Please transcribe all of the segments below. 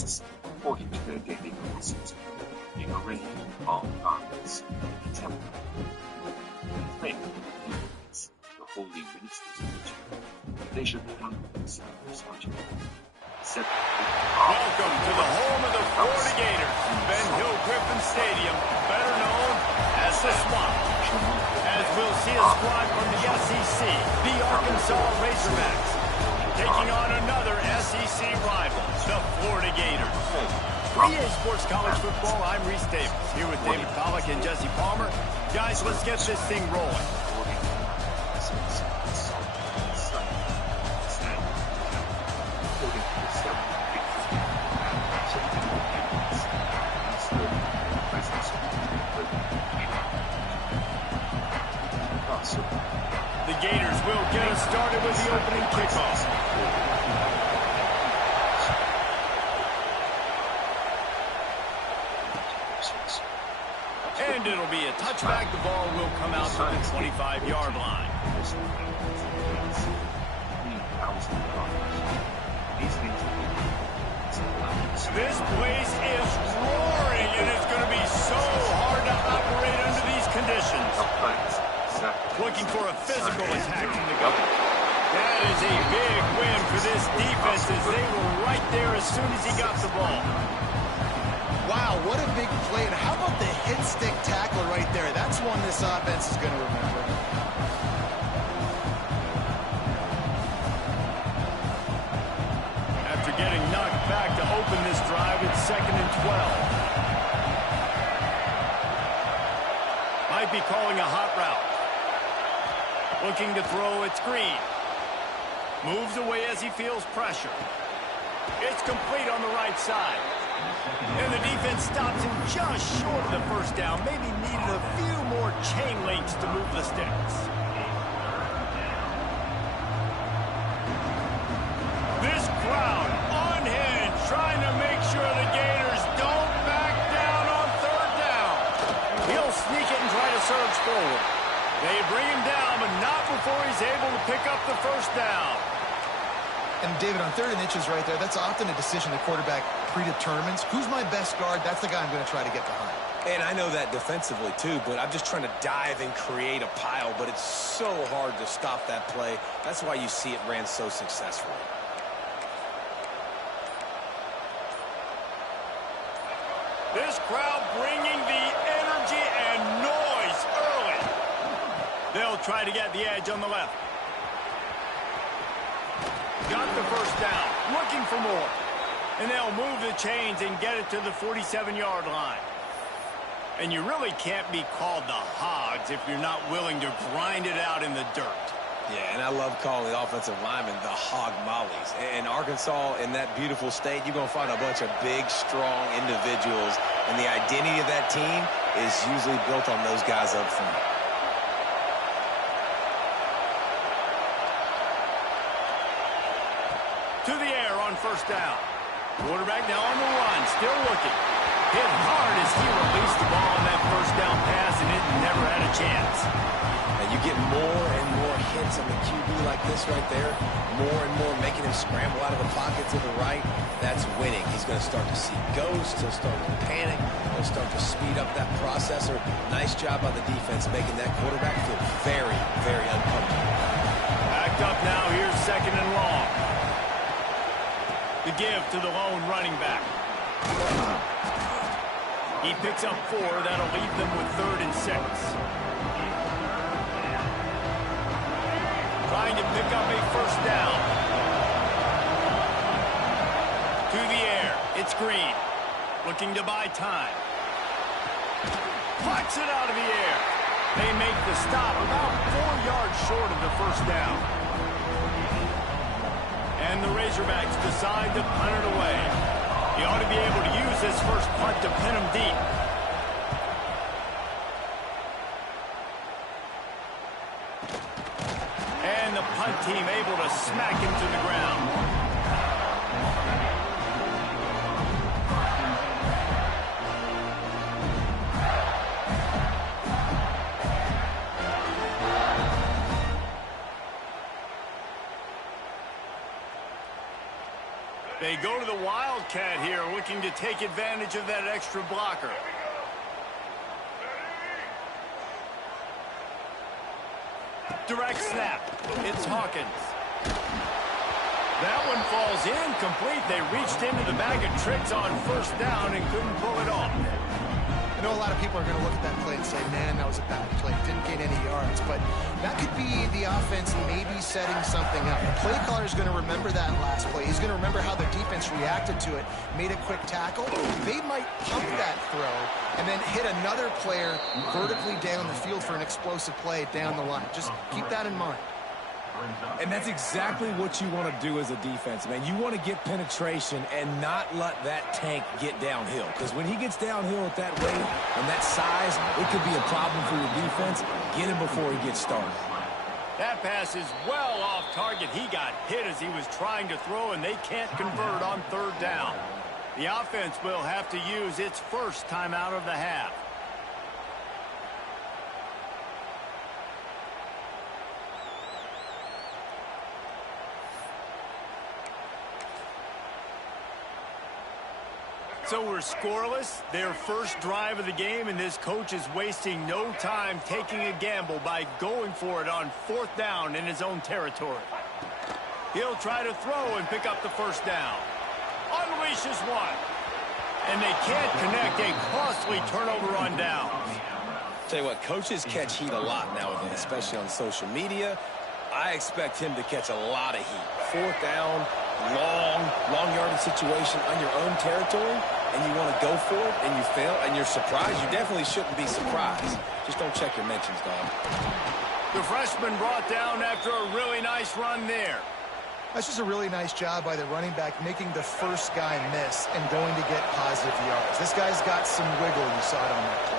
tests, according to their daily courses, being arranged on garments in the temple. They claim the holy ministers of the church, they should handle themselves urgently. Welcome to the home of the Florida Gators, Ben Hill Griffin Stadium, better known as the Swamp. As we'll see a squad from the SEC, the Arkansas Razorbacks, taking on another SEC rival, the Florida Gators. EA Sports College Football, I'm Reese Davis, here with David Pollack and Jesse Palmer. Guys, let's get this thing rolling. The Gators will get us started with the opening kickoff. And it'll be a touchback. The ball will come out to the 25-yard line. This place is roaring, and it's going to be so hard to operate under these conditions. Looking for a physical attack from the governor. That is a big win for this defense as they were right there as soon as he got the ball. Wow, what a big play. And how about the hit stick tackle right there? That's one this offense is going to remember. After getting knocked back to open this drive, it's 2nd and 12. Might be calling a hot route. Looking to throw, it's Green. Moves away as he feels pressure. It's complete on the right side. And the defense stops him just short of the first down. Maybe needed a few more chain links to move the sticks. This crowd unhinged, trying to make sure the Gators don't back down on 3rd down. He'll sneak it and try to surge forward. They bring him down, but not before he's able to pick up the first down. And, David, on 3rd and inches right there, that's often a decision the quarterback predetermines. Who's my best guard? That's the guy I'm going to try to get behind. And I know that defensively, too, but I'm just trying to dive and create a pile, but it's so hard to stop that play. That's why you see it ran so successfully. This crowd bringing the energy and noise early. They'll try to get the edge on the left. Got the first down, looking for more. And they'll move the chains and get it to the 47-yard line. And you really can't be called the Hogs if you're not willing to grind it out in the dirt. Yeah, and I love calling the offensive linemen the hog mollies. In Arkansas, in that beautiful state, you're going to find a bunch of big, strong individuals. And the identity of that team is usually built on those guys up front. To the air on first down. Quarterback now on the run, still looking. Hit hard as he released the ball on that first down pass, and it never had a chance. And you get more and more hits on the QB like this right there. More and more making him scramble out of the pocket to the right. That's winning. He's going to start to see ghosts. He'll start to panic. He'll start to speed up that processor. Nice job by the defense making that quarterback feel very, very uncomfortable. Backed up now. Here's 2nd and long. The give to the lone running back. He picks up 4. That'll leave them with 3rd and 6. Trying to pick up a first down. To the air. It's Green. Looking to buy time. Flicks it out of the air. They make the stop about 4 yards short of the first down. And the Razorbacks decide to punt it away. He ought to be able to use this first punt to pin him deep. And the punt team able to smack him to the ground. They go to the Wildcat here, looking to take advantage of that extra blocker. Direct snap. It's Hawkins. That one falls incomplete. They reached into the bag of tricks on first down and couldn't pull it off. I know a lot of people are going to look at that play and say, man, that was a bad play. Didn't gain any yards. But that could be the offense maybe setting something up. The play caller is going to remember that last play. He's going to remember how the defense reacted to it, made a quick tackle. They might pump that throw and then hit another player vertically down the field for an explosive play down the line. Just keep that in mind. And that's exactly what you want to do as a defense, man. You want to get penetration and not let that tank get downhill. Because when he gets downhill at that rate and that size, it could be a problem for your defense. Get him before he gets started. That pass is well off target. He got hit as he was trying to throw, and they can't convert on third down. The offense will have to use its first timeout of the half. So we're scoreless, their first drive of the game, and this coach is wasting no time taking a gamble by going for it on fourth down in his own territory. He'll try to throw and pick up the first down. Unleashes one. And they can't connect, a costly turnover on downs. Tell you what, coaches catch heat a lot nowadays, especially on social media. I expect him to catch a lot of heat. Fourth down, long yardage situation on your own territory, and you want to go for it, and you fail, and you're surprised. You definitely shouldn't be surprised. Just don't check your mentions, dog. The freshman brought down after a really nice run there. That's just a really nice job by the running back, making the first guy miss and going to get positive yards. This guy's got some wiggle. You saw it on that play.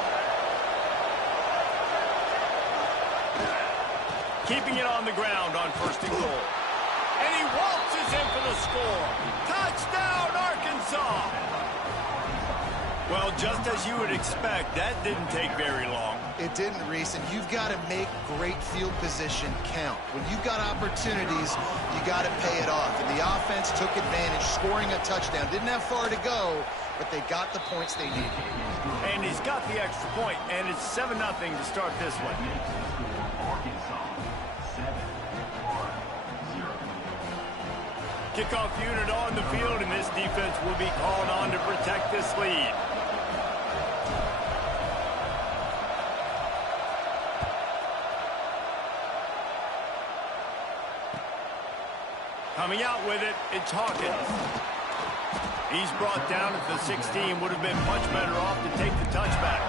Keeping it on the ground on first and goal. And he waltzes in for the score. Touchdown, Arkansas! Well, just as you would expect, that didn't take very long. It didn't, Reese, and you've got to make great field position count. When you've got opportunities, you got to pay it off. And the offense took advantage, scoring a touchdown. Didn't have far to go, but they got the points they needed. And he's got the extra point, and it's 7-0 to start this one. Kickoff unit on the field, and this defense will be called on to protect this lead. Coming out with it, it's Hawkins. He's brought down at the 16. Would have been much better off to take the touchback.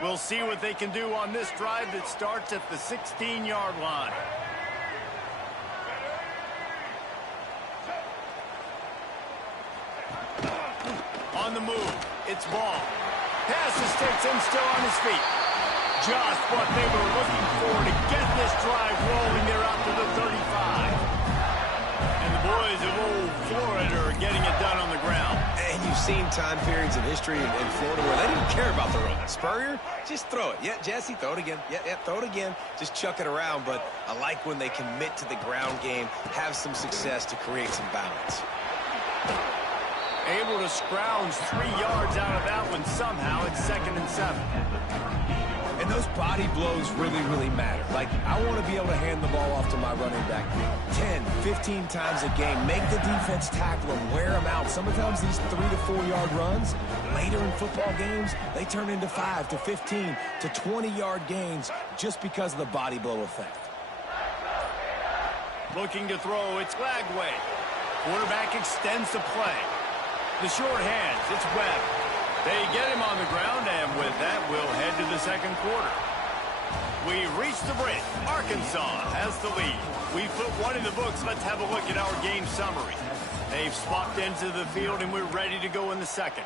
We'll see what they can do on this drive that starts at the 16-yard line. On the move, it's Ball. Passes takes him still on his feet. Just what they were looking for to get this drive rolling there out to the 35. And the boys of old Florida are getting it done on the ground. And you've seen time periods in history in Florida where they didn't care about the run. Spurrier, just throw it. Yeah, Jesse, throw it again. Yeah, throw it again. Just chuck it around. But I like when they commit to the ground game, have some success to create some balance. Able to scrounge 3 yards out of that one somehow. It's 2nd and 7. And those body blows really, really matter. Like, I want to be able to hand the ball off to my running back 10, 15 times a game. Make the defense tackle them, wear them out. Sometimes these 3 to 4 yard runs, later in football games, they turn into 5 to 15 to 20 yard gains just because of the body blow effect. Looking to throw, it's Lagway. Quarterback extends the play. The short hands, it's Webb. They get him on the ground, and with that, we'll head to the second quarter. We reach the break. Arkansas has the lead. We put one in the books. Let's have a look at our game summary. They've swapped into the field, and we're ready to go in the second.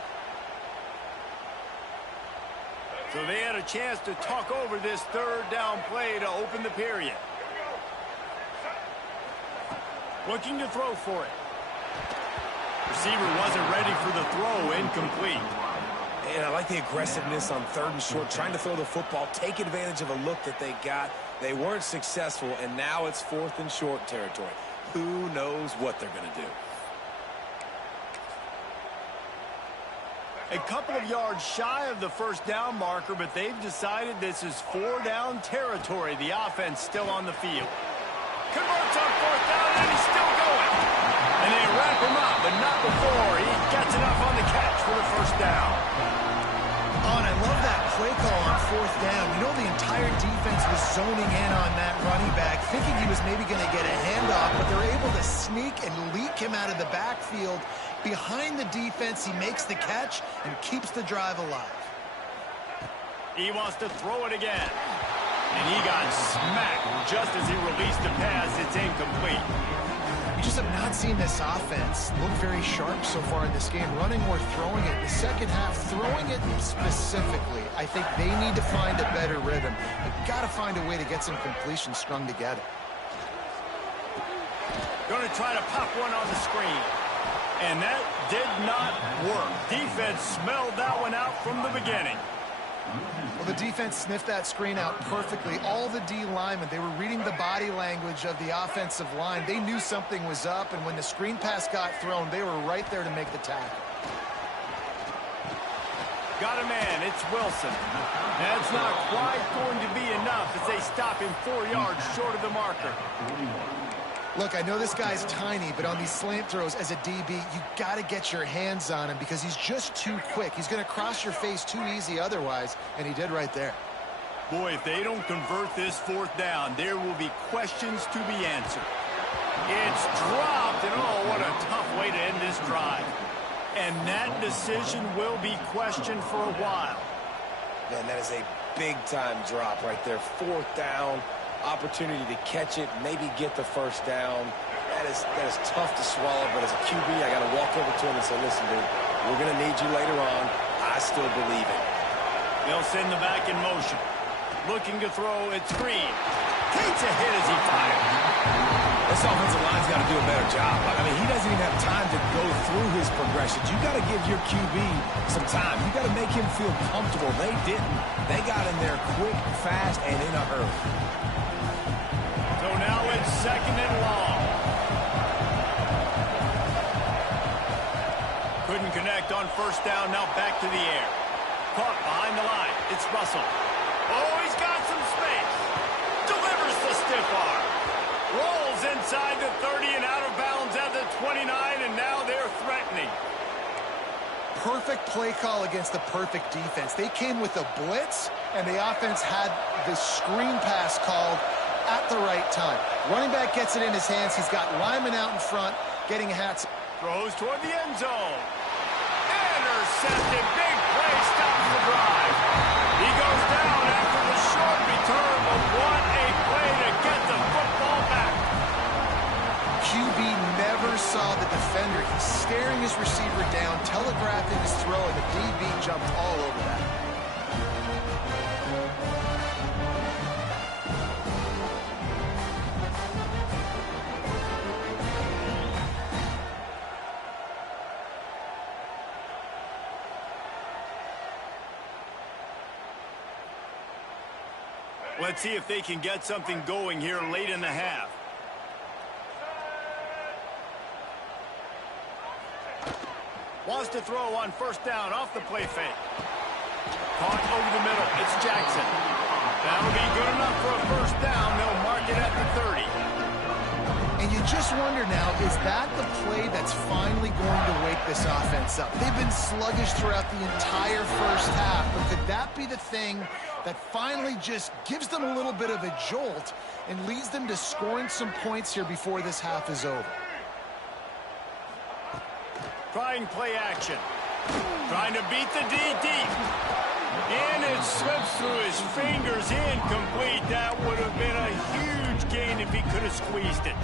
So they had a chance to talk over this third down play to open the period. Looking to throw for it. Receiver wasn't ready for the throw, incomplete. And I like the aggressiveness on 3rd and short, trying to throw the football, take advantage of a look that they got. They weren't successful, and now it's 4th and short territory. Who knows what they're going to do? A couple of yards shy of the first down marker, but they've decided this is 4-down territory. The offense still on the field. Converts on 4th down, and he's still going. And they wrap him up, but not before he gets enough on the catch for the first down. Oh, and I love that play call on 4th down. You know, the entire defense was zoning in on that running back, thinking he was maybe going to get a handoff, but they're able to sneak and leak him out of the backfield. Behind the defense, he makes the catch and keeps the drive alive. He wants to throw it again. And he got smacked just as he released the pass. It's incomplete. We just have not seen this offense look very sharp so far in this game, running or throwing it. The second half, throwing it specifically, I think they need to find a better rhythm. They've got to find a way to get some completions strung together. Going to try to pop one on the screen. And that did not work. Defense smelled that one out from the beginning. Well, the defense sniffed that screen out perfectly. All the D linemen, they were reading the body language of the offensive line. They knew something was up, and when the screen pass got thrown, they were right there to make the tackle. Got a man. It's Wilson. That's not quite going to be enough as they stop him 4 yards short of the marker. Look, I know this guy's tiny, but on these slant throws as a DB, you got to get your hands on him because he's just too quick. He's going to cross your face too easy otherwise, and he did right there. Boy, if they don't convert this 4th down, there will be questions to be answered. It's dropped, and oh, what a tough way to end this drive. And that decision will be questioned for a while. Man, that is a big-time drop right there. 4th down. Opportunity to catch it, maybe get the first down. That is tough to swallow, but as a QB, I got to walk over to him and say, listen, dude, we're going to need you later on. I still believe it. They'll send the back in motion. Looking to throw, it's Green. Takes a hit as he fires. This offensive line's got to do a better job. I mean, he doesn't even have time to go through his progressions. You got to give your QB some time. You got to make him feel comfortable. They didn't. They got in there quick, fast, and in a hurry. So now it's 2nd and long. Couldn't connect on 1st down. Now back to the air. Caught behind the line. It's Russell. Oh, he's got some space. Delivers the stiff arm. Rolls inside the 30 and out of bounds at the 29, and now they're threatening. Perfect play call against the perfect defense. They came with a blitz, and the offense had the screen pass called at the right time. Running back gets it in his hands. He's got Lyman out in front, getting hats. Throws toward the end zone. Intercepted. Big play stops the drive. He goes down after the short return, but what a play to get the football back. QB never saw the defender. He's staring his receiver down, telegraphing his throw, and the DB jumped all over that. Let's see if they can get something going here late in the half. Wants to throw on 1st down off the play fake. Caught over the middle. It's Jackson. That'll be good enough for a 1st down. They'll mark it at the 30. And you just wonder now, is that the play that's finally going to wake this offense up? They've been sluggish throughout the entire first half, but could that be the thing that finally just gives them a little bit of a jolt and leads them to scoring some points here before this half is over? Trying play action. Trying to beat the D deep. And it slips through his fingers. Incomplete. That would have been a huge gain if he could have squeezed it.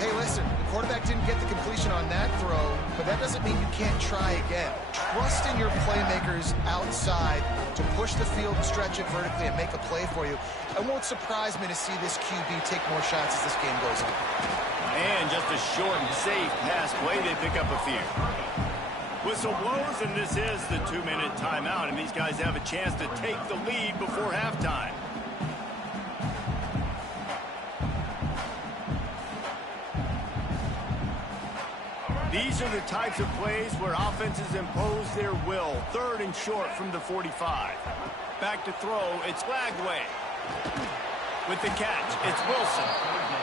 Hey, listen, the quarterback didn't get the completion on that throw, but that doesn't mean you can't try again. Trust in your playmakers outside to push the field and stretch it vertically and make a play for you. It won't surprise me to see this QB take more shots as this game goes on. And just a short and safe pass play, they pick up a few. Whistle blows, and this is the 2-minute timeout, and these guys have a chance to take the lead before halftime. These are the types of plays where offenses impose their will. 3rd and short from the 45. Back to throw, it's Lagway. With the catch, it's Wilson.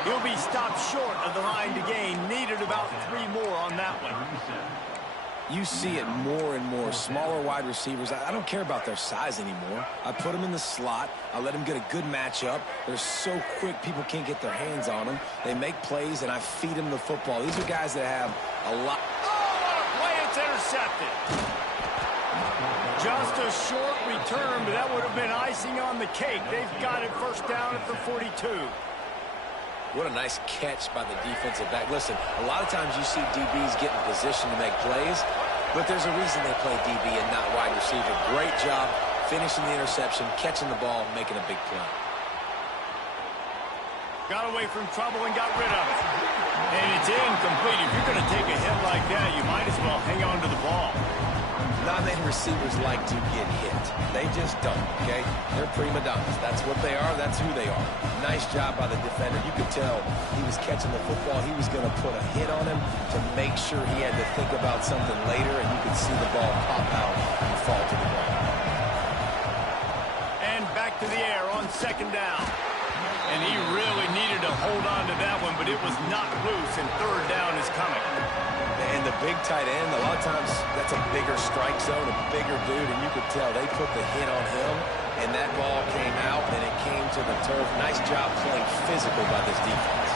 He'll be stopped short of the line to gain. Needed about 3 more on that one. You see it more and more. Smaller wide receivers, I don't care about their size anymore. I put them in the slot. I let them get a good matchup. They're so quick, people can't get their hands on them. They make plays, and I feed them the football. These are guys that have a lot. Oh, what a play. It's intercepted. Just a short return, but that would have been icing on the cake. They've got it first down at the 42. What a nice catch by the defensive back. Listen, a lot of times you see DBs get in position to make plays, but there's a reason they play DB and not wide receiver. Great job finishing the interception, catching the ball, making a big play. Got away from trouble and got rid of it. And it's incomplete. If you're going to take a hit like that, you might as well hang on to the ball. Not many receivers like to get hit. They just don't, okay? They're prima donnas. That's what they are. That's who they are. Nice job by the defender. You could tell he was catching the football. He was going to put a hit on him to make sure he had to think about something later, and you could see the ball pop out and fall to the ground. And back to the air on 2nd down. And he really needed to hold on to that one, but it was not loose, and 3rd down is coming. And the big tight end, a lot of times that's a bigger strike zone, a bigger dude, and you could tell they put the hit on him, and that ball came out, and it came to the turf. Nice job playing physical by this defense.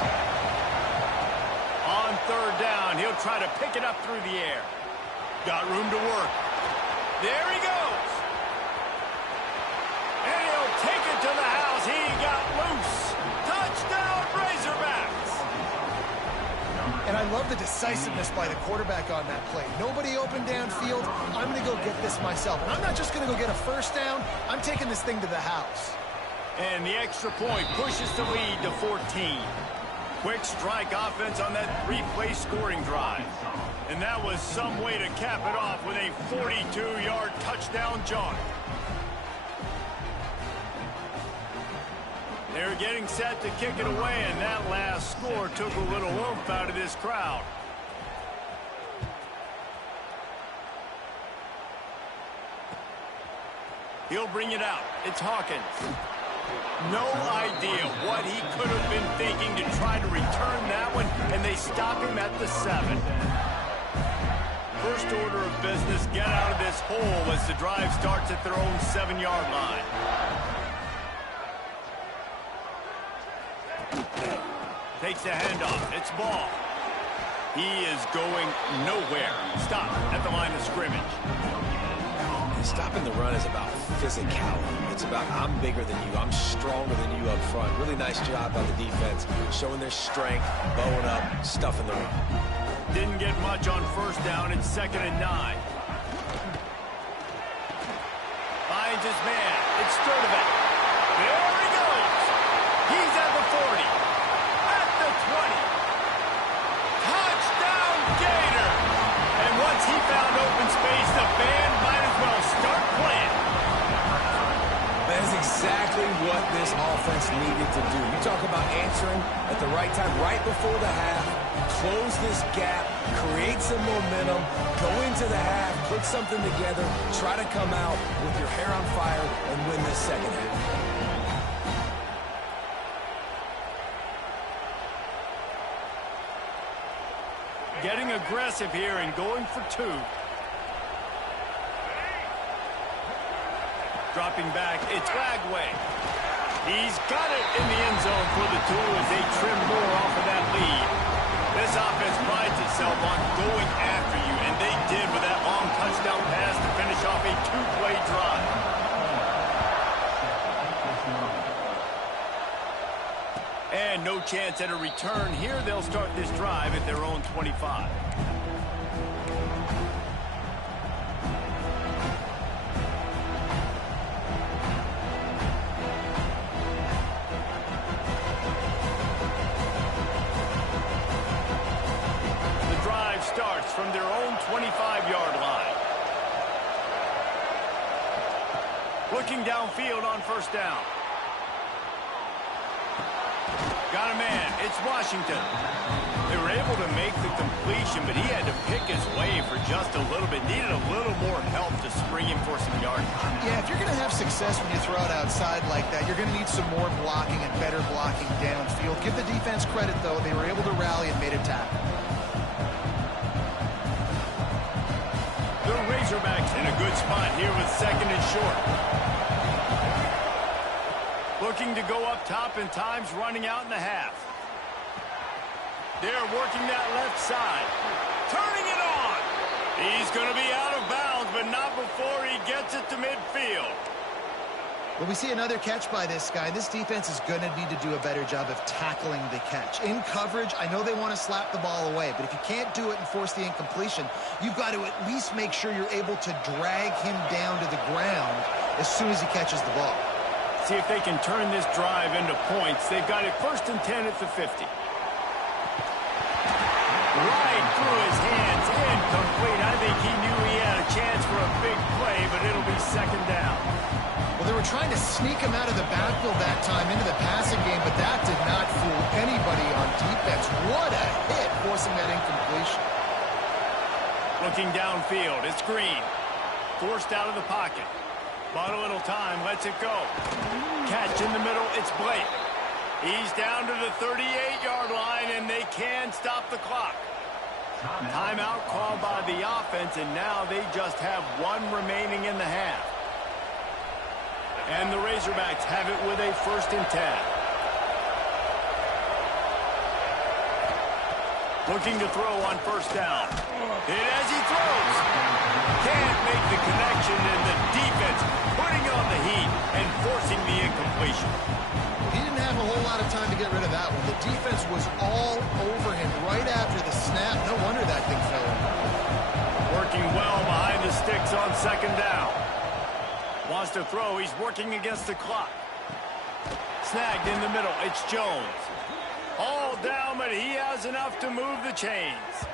On 3rd down, he'll try to pick it up through the air. Got room to work. There he goes. And he'll take it to the house. He got loose. Touchdown, Razorbacks. And I love the decisiveness by the quarterback on that play. Nobody open downfield. I'm going to go get this myself. And I'm not just going to go get a first down. I'm taking this thing to the house. And the extra point pushes the lead to 14. Quick strike offense on that 3-play scoring drive. And that was some way to cap it off with a 42-yard touchdown jaunt. They're getting set to kick it away, and that last score took a little oomph out of this crowd. He'll bring it out. It's Hawkins. No idea what he could have been thinking to try to return that one, and they stop him at the 7. First order of business, get out of this hole as the drive starts at their own 7-yard line. Takes the handoff. It's ball. He is going nowhere. Stop at the line of scrimmage. Stopping the run is about physicality. It's about I'm bigger than you. I'm stronger than you up front. Really nice job by the defense, showing their strength, bowing up, stuffing the run. Didn't get much on first down. It's 2nd and 9. Finds his man. It's Sturdivant. There he goes. He's at the 40. At the 20. Touchdown, Gator. And once he found open space, the band might as well start playing. That is exactly what this offense needed to do. You talk about answering at the right time, right before the half, close this gap, create some momentum, go into the half, put something together, try to come out with your hair on fire and win this second half. Getting aggressive here and going for 2. Dropping back, it's Lagway. He's got it in the end zone for the 2 as they trim more off of that lead. This offense prides itself on going after you, and they did with that long touchdown pass to finish off a 2-play drive. And no chance at a return here. They'll start this drive at their own 25. The drive starts from their own 25-yard line. Looking downfield on first down. Got a man. It's Washington. They were able to make the completion, but he had to pick his way for just a little bit. Needed a little more help to spring him for some yardage. Yeah, if you're going to have success when you throw it outside like that, you're going to need some more blocking and better blocking downfield. Give the defense credit, though. They were able to rally and made a tackle. The Razorbacks in a good spot here with second and short. Looking to go up top, and time's running out in the half. They're working that left side. Turning it on. He's going to be out of bounds, but not before he gets it to midfield. Well, we see another catch by this guy. This defense is going to need to do a better job of tackling the catch. In coverage, I know they want to slap the ball away, but if you can't do it and force the incompletion, you've got to at least make sure you're able to drag him down to the ground as soon as he catches the ball. See if they can turn this drive into points. They've got it 1st and 10 at the 50. Right through his hands, incomplete. I think he knew he had a chance for a big play, but it'll be second down. Well, they were trying to sneak him out of the backfield that time into the passing game, but that did not fool anybody on defense. What a hit, forcing that incompletion. Looking downfield, it's Green. Forced out of the pocket. Bought a little time, lets it go. Catch in the middle, it's Blake. He's down to the 38-yard line, and they can stop the clock. Timeout called by the offense, and now they just have one remaining in the half. And the Razorbacks have it with a 1st and 10. Looking to throw on first down. Hit as he throws. Can't make the connection, and the defense putting on the heat and forcing the incompletion. He didn't have a whole lot of time to get rid of that one. The defense was all over him right after the snap. No wonder that thing fell in. Working well behind the sticks on second down. Wants to throw. He's working against the clock. Snagged in the middle. It's Jones. All down, but he has enough to move the chains.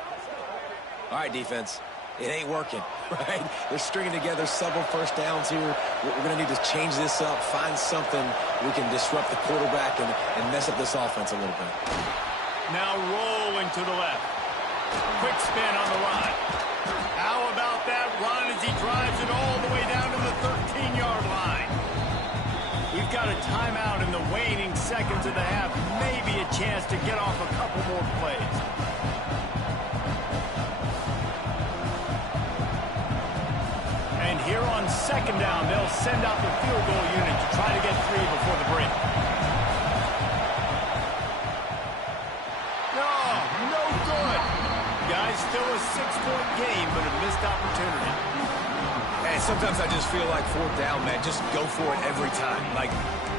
All right, defense. It ain't working, right? They're stringing together several first downs here. We're going to need to change this up, find something we can disrupt the quarterback and mess up this offense a little bit. Now rolling to the left. Quick spin on the run. How about that run as he drives it all the way down to the 13-yard line? We've got a timeout in the waning seconds of the half. Maybe a chance to get off a couple more plays. And here on second down, they'll send out the field goal unit to try to get 3 before the break. No good. Guys, still a 6-point game, but a missed opportunity. And sometimes I just feel like 4th down, man. Just go for it every time. Like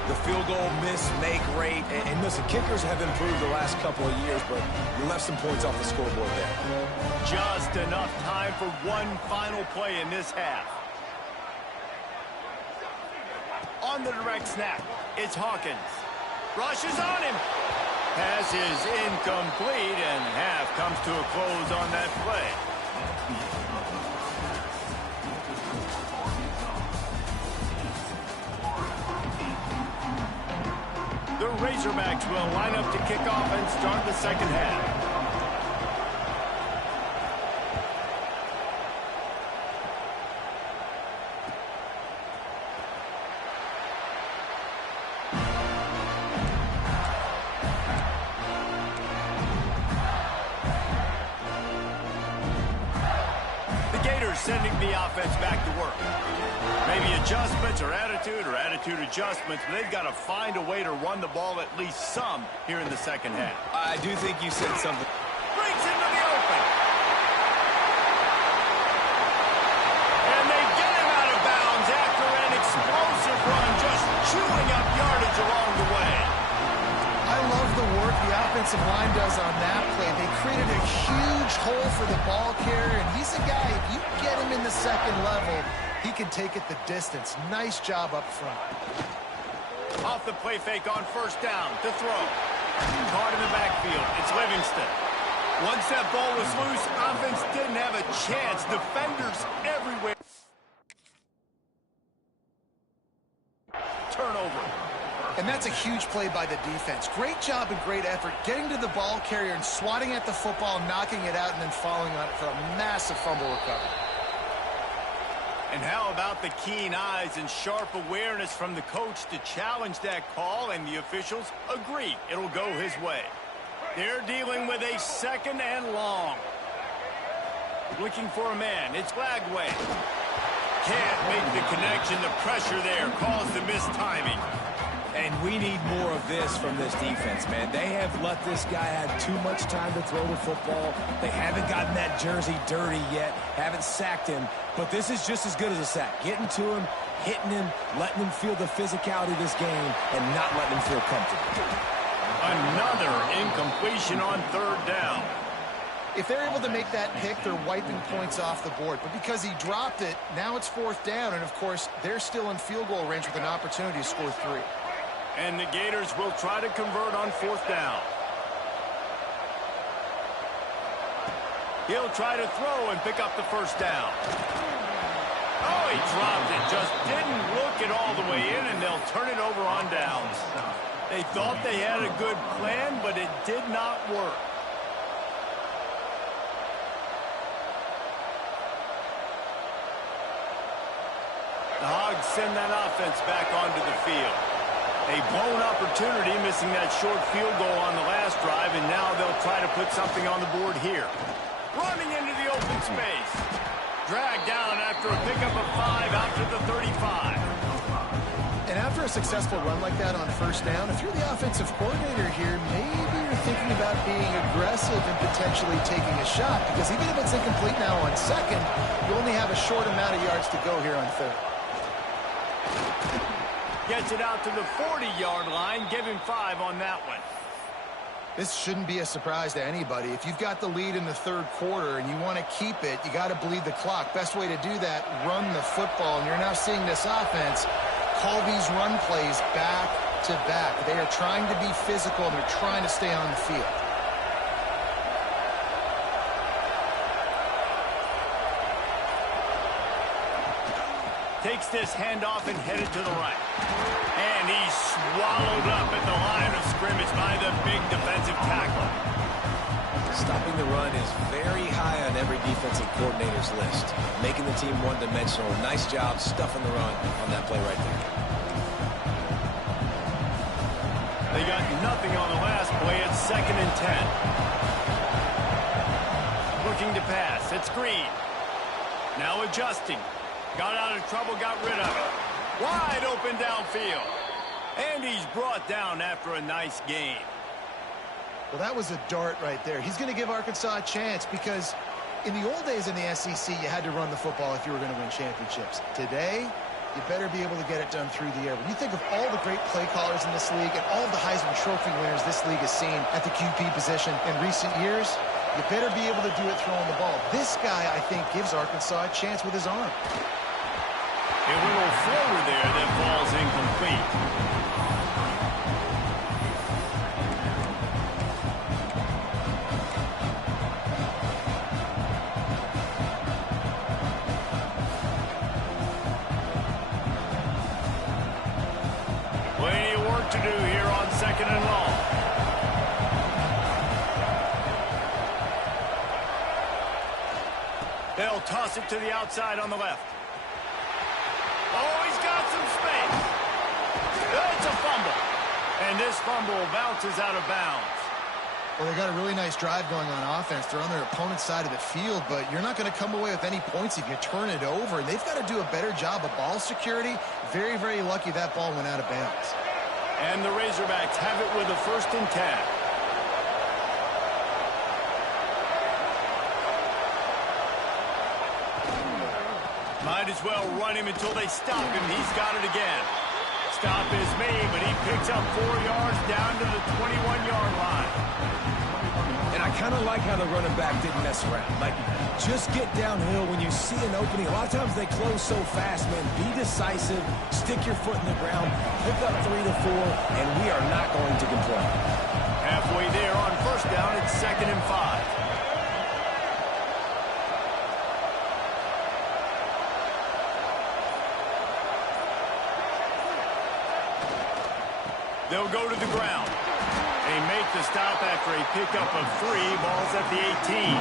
the field goal miss, make rate. And listen, kickers have improved the last couple of years, but you left some points off the scoreboard there. Just enough time for one final play in this half. On the direct snap, it's Hawkins. Rushes on him. Pass is incomplete, and half comes to a close on that play. The Razorbacks will line up to kick off and start the second half. Sending the offense back to work. Maybe adjustments or attitude adjustments, but they've got to find a way to run the ball at least some here in the second half. I do think you said something. Breaks into the open. And they get him out of bounds after an explosive run, just chewing up yardage along the way. I love the work the offensive line does on that play. They created a huge hole for the ball carrier, and he's a guy, if you get him in the second level, he can take it the distance. Nice job up front. Off the play fake on first down to throw. Caught in the backfield. It's Livingston. Once that ball was loose, offense didn't have a chance. Defenders everywhere. And that's a huge play by the defense. Great job and great effort getting to the ball carrier and swatting at the football, knocking it out, and then following on it for a massive fumble recovery. And how about the keen eyes and sharp awareness from the coach to challenge that call, and the officials agree it'll go his way. They're dealing with a 2nd and long. Looking for a man. It's Flagway. Can't make the connection. The pressure there caused the mistiming. And we need more of this from this defense, man. They have let this guy have too much time to throw the football. They haven't gotten that jersey dirty yet, haven't sacked him. But this is just as good as a sack. Getting to him, hitting him, letting him feel the physicality of this game, and not letting him feel comfortable. Another incompletion on 3rd down. If they're able to make that pick, they're wiping points off the board. But because he dropped it, now it's 4th down. And, of course, they're still in field goal range with an opportunity to score 3. And the Gators will try to convert on 4th down. He'll try to throw and pick up the 1st down. Oh, he dropped it. Just didn't look it all the way in, and they'll turn it over on downs. They thought they had a good plan, but it did not work. The Hogs send that offense back onto the field. A blown opportunity, missing that short field goal on the last drive, and now they'll try to put something on the board here. Running into the open space. Dragged down after a pickup of 5 out to the 35. And after a successful run like that on 1st down, if you're the offensive coordinator here, maybe you're thinking about being aggressive and potentially taking a shot, because even if it's incomplete now on 2nd, you only have a short amount of yards to go here on 3rd. Gets it out to the 40-yard line. Give him 5 on that one. This shouldn't be a surprise to anybody. If you've got the lead in the 3rd quarter and you want to keep it, you got to bleed the clock. Best way to do that, run the football. And you're now seeing this offense call these run plays back to back. They are trying to be physical, and they're trying to stay on the field. Takes this handoff and headed to the right. And he's swallowed up at the line of scrimmage by the big defensive tackle. Stopping the run is very high on every defensive coordinator's list. Making the team one-dimensional. Nice job stuffing the run on that play right there. They got nothing on the last play. It's 2nd and 10. Looking to pass. It's Green. Now adjusting. Got out of trouble, got rid of it. Wide open downfield. And he's brought down after a nice gain. Well, that was a dart right there. He's going to give Arkansas a chance, because in the old days in the SEC, you had to run the football if you were going to win championships. Today, you better be able to get it done through the air. When you think of all the great play callers in this league and all of the Heisman Trophy winners this league has seen at the QB position in recent years, you better be able to do it throwing the ball. This guy, I think, gives Arkansas a chance with his arm. A little floater there that falls incomplete. Plenty of work to do here on 2nd and long. They'll toss it to the outside on the left. Oh, he's got some space. It's a fumble. And this fumble bounces out of bounds. Well, they got a really nice drive going on offense. They're on their opponent's side of the field, but you're not going to come away with any points if you turn it over. And they've got to do a better job of ball security. Very, very lucky that ball went out of bounds. And the Razorbacks have it with a 1st and 10. Might as well run him until they stop him. He's got it again. Stop is made, but he picks up 4 yards down to the 21-yard line. And I kind of like how the running back didn't mess around. Like, just get downhill when you see an opening. A lot of times they close so fast, man. Be decisive, stick your foot in the ground, pick up 3 to 4, and we are not going to complain. Halfway there on 1st down, it's 2nd and 5. They'll go to the ground. They make the stop after a pickup of 3 balls at the 18.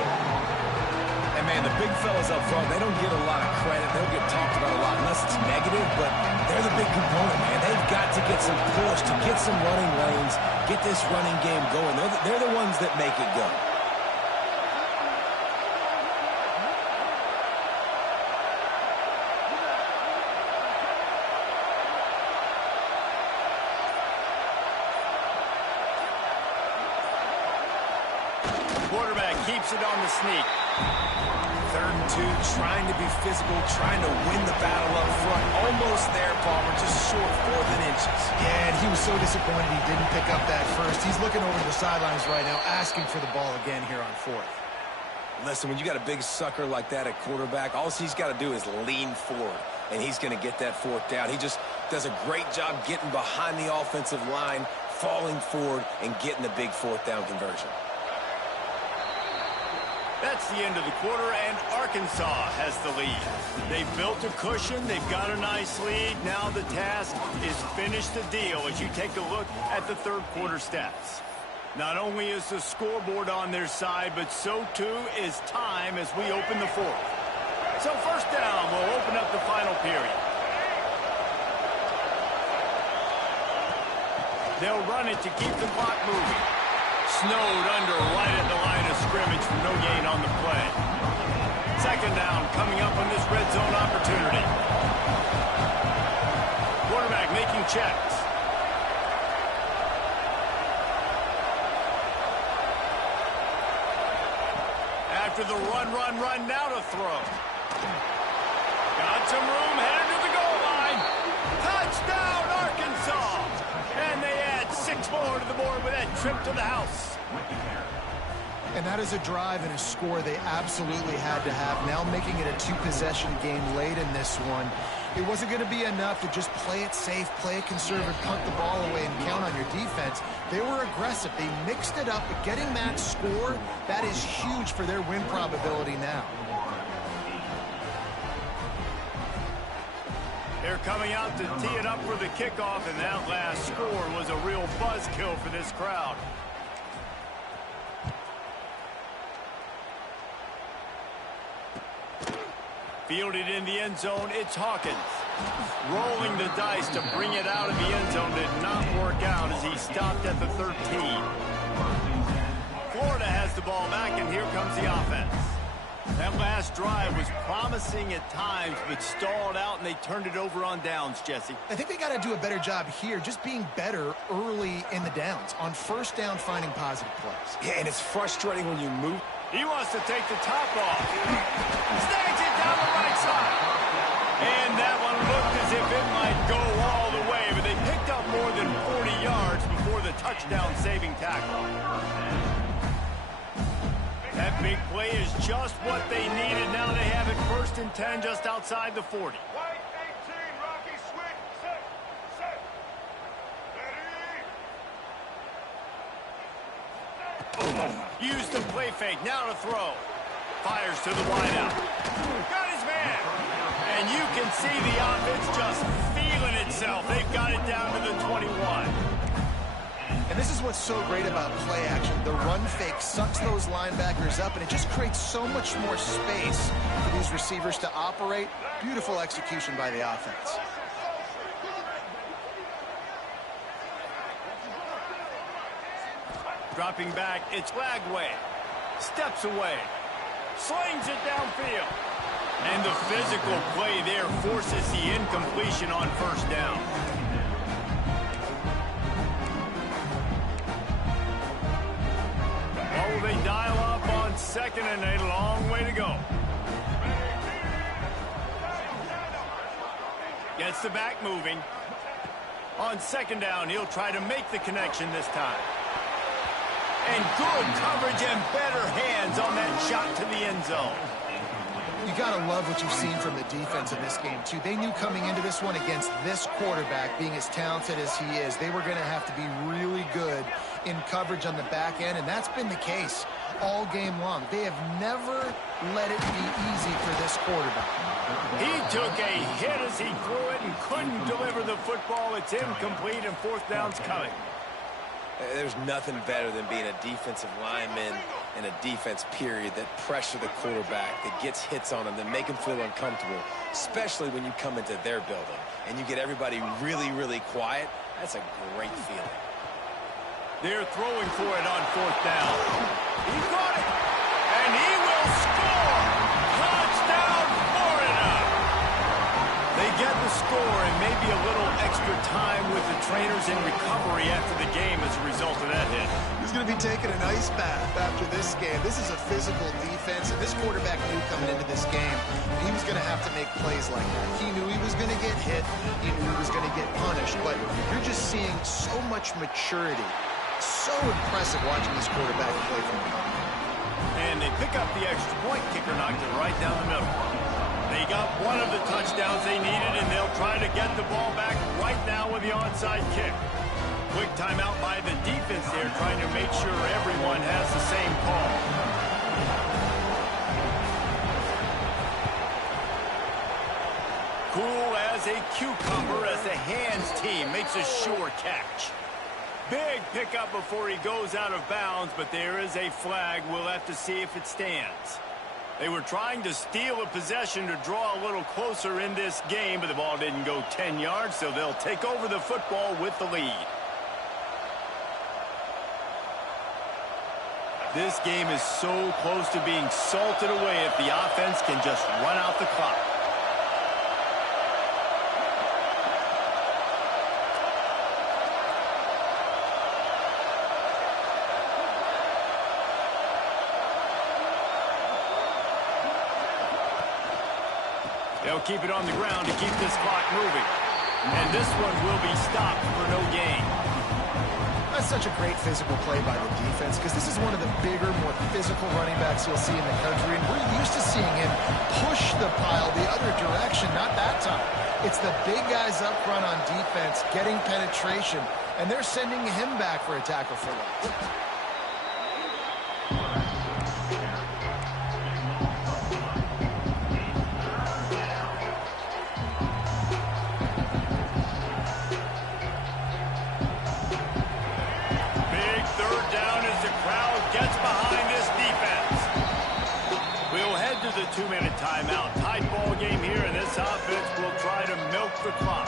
And, man, the big fellas up front, they don't get a lot of credit. They don't get talked about a lot unless it's negative, but they're the big component, man. They've got to get some push, to get some running lanes, get this running game going. They're the ones that make it go. Quarterback keeps it on the sneak. 3rd and 2, trying to be physical, trying to win the battle up front. Almost there, Palmer, just short 4 inches. Yeah, and he was so disappointed he didn't pick up that first. He's looking over the sidelines right now, asking for the ball again here on 4th. Listen, when you got a big sucker like that at quarterback, all he's got to do is lean forward, and he's going to get that 4th down. He just does a great job getting behind the offensive line, falling forward, and getting the big 4th down conversion. That's the end of the quarter, and Arkansas has the lead. They've built a cushion. They've got a nice lead. Now the task is finish the deal as you take a look at the 3rd quarter stats. Not only is the scoreboard on their side, but so too is time as we open the 4th. So 1st down will open up the final period. They'll run it to keep the clock moving. Snowed under right at the line of scrimmage for no gain on the play. 2nd down coming up on this red zone opportunity. Quarterback making checks. After the run, now to throw. Got some room, headed to the goal line. Touchdown, Arkansas! And they add 6 more to the board with that trip to the house. And that is a drive and a score they absolutely had to have. Now making it a 2-possession game late in this one. It wasn't going to be enough to just play it safe, play it conservative, punt the ball away, and count on your defense. They were aggressive. They mixed it up, but getting that score, that is huge for their win probability now. They're coming out to tee it up for the kickoff, and that last score was a real buzzkill for this crowd. Fielded in the end zone, it's Hawkins. Rolling the dice to bring it out of the end zone did not work out as he stopped at the 13. Florida has the ball back, and here comes the offense. That last drive was promising at times, but stalled out, and they turned it over on downs, Jesse. I think they got to do a better job here, just being better early in the downs. On 1st down, finding positive plays. Yeah, and it's frustrating when you move. He wants to take the top off. Snags it down the right side. And that one looked as if it might go all the way, but they picked up more than 40 yards before the touchdown-saving tackle. That big play is just what they needed. Now they have it 1st and 10 just outside the 40. Use the play fake, now to throw. Fires to the wideout. Got his man. And you can see the offense just feeling itself. They've got it down to the 21. And this is what's so great about play action. The run fake sucks those linebackers up, and it just creates so much more space for these receivers to operate. Beautiful execution by the offense. Dropping back, it's Flagway. Steps away. Slings it downfield. And the physical play there forces the incompletion on 1st down. What will they dial up on 2nd and a long way to go? Gets the back moving. On 2nd down, he'll try to make the connection this time. And good coverage and better hands on that shot to the end zone. You got to love what you've seen from the defense in this game, too. They knew coming into this one against this quarterback, being as talented as he is, they were going to have to be really good in coverage on the back end, and that's been the case all game long. They have never let it be easy for this quarterback. He took a hit as he threw it and couldn't deliver the football. It's incomplete, and fourth down's coming. There's nothing better than being a defensive lineman in a defense period that pressure the quarterback, that gets hits on him, that make him feel uncomfortable, especially when you come into their building and you get everybody really, really quiet. That's a great feeling. They're throwing for it on fourth down. He got it, and he will score. Touchdown, Florida. They get the score and maybe a little extra time with the trainers in recovery after the game as a result of that hit. He's going to be taking an ice bath after this game. This is a physical defense, and this quarterback knew coming into this game he was going to have to make plays like that. He knew he was going to get hit. He knew he was going to get punished, but you're just seeing so much maturity. So impressive watching this quarterback play from the top. And they pick up the extra point. Kicker knocked it right down the middle. They got one of the touchdowns they needed, and they'll try to get the ball back right now with the onside kick. Quick timeout by the defense there, trying to make sure everyone has the same call. Cool as a cucumber as the hands team makes a sure catch. Big pickup before he goes out of bounds, but there is a flag. We'll have to see if it stands. They were trying to steal a possession to draw a little closer in this game, but the ball didn't go 10 yards, so they'll take over the football with the lead. This game is so close to being salted away if the offense can just run out the clock. They'll keep it on the ground to keep this clock moving. And this one will be stopped for no gain. That's such a great physical play by the defense because this is one of the bigger, more physical running backs you'll see in the country. And we're used to seeing him push the pile the other direction. Not that time. It's the big guys up front on defense getting penetration, and they're sending him back for a tackle for loss. Two-minute timeout. Tight ball game here, and this offense will try to milk the clock.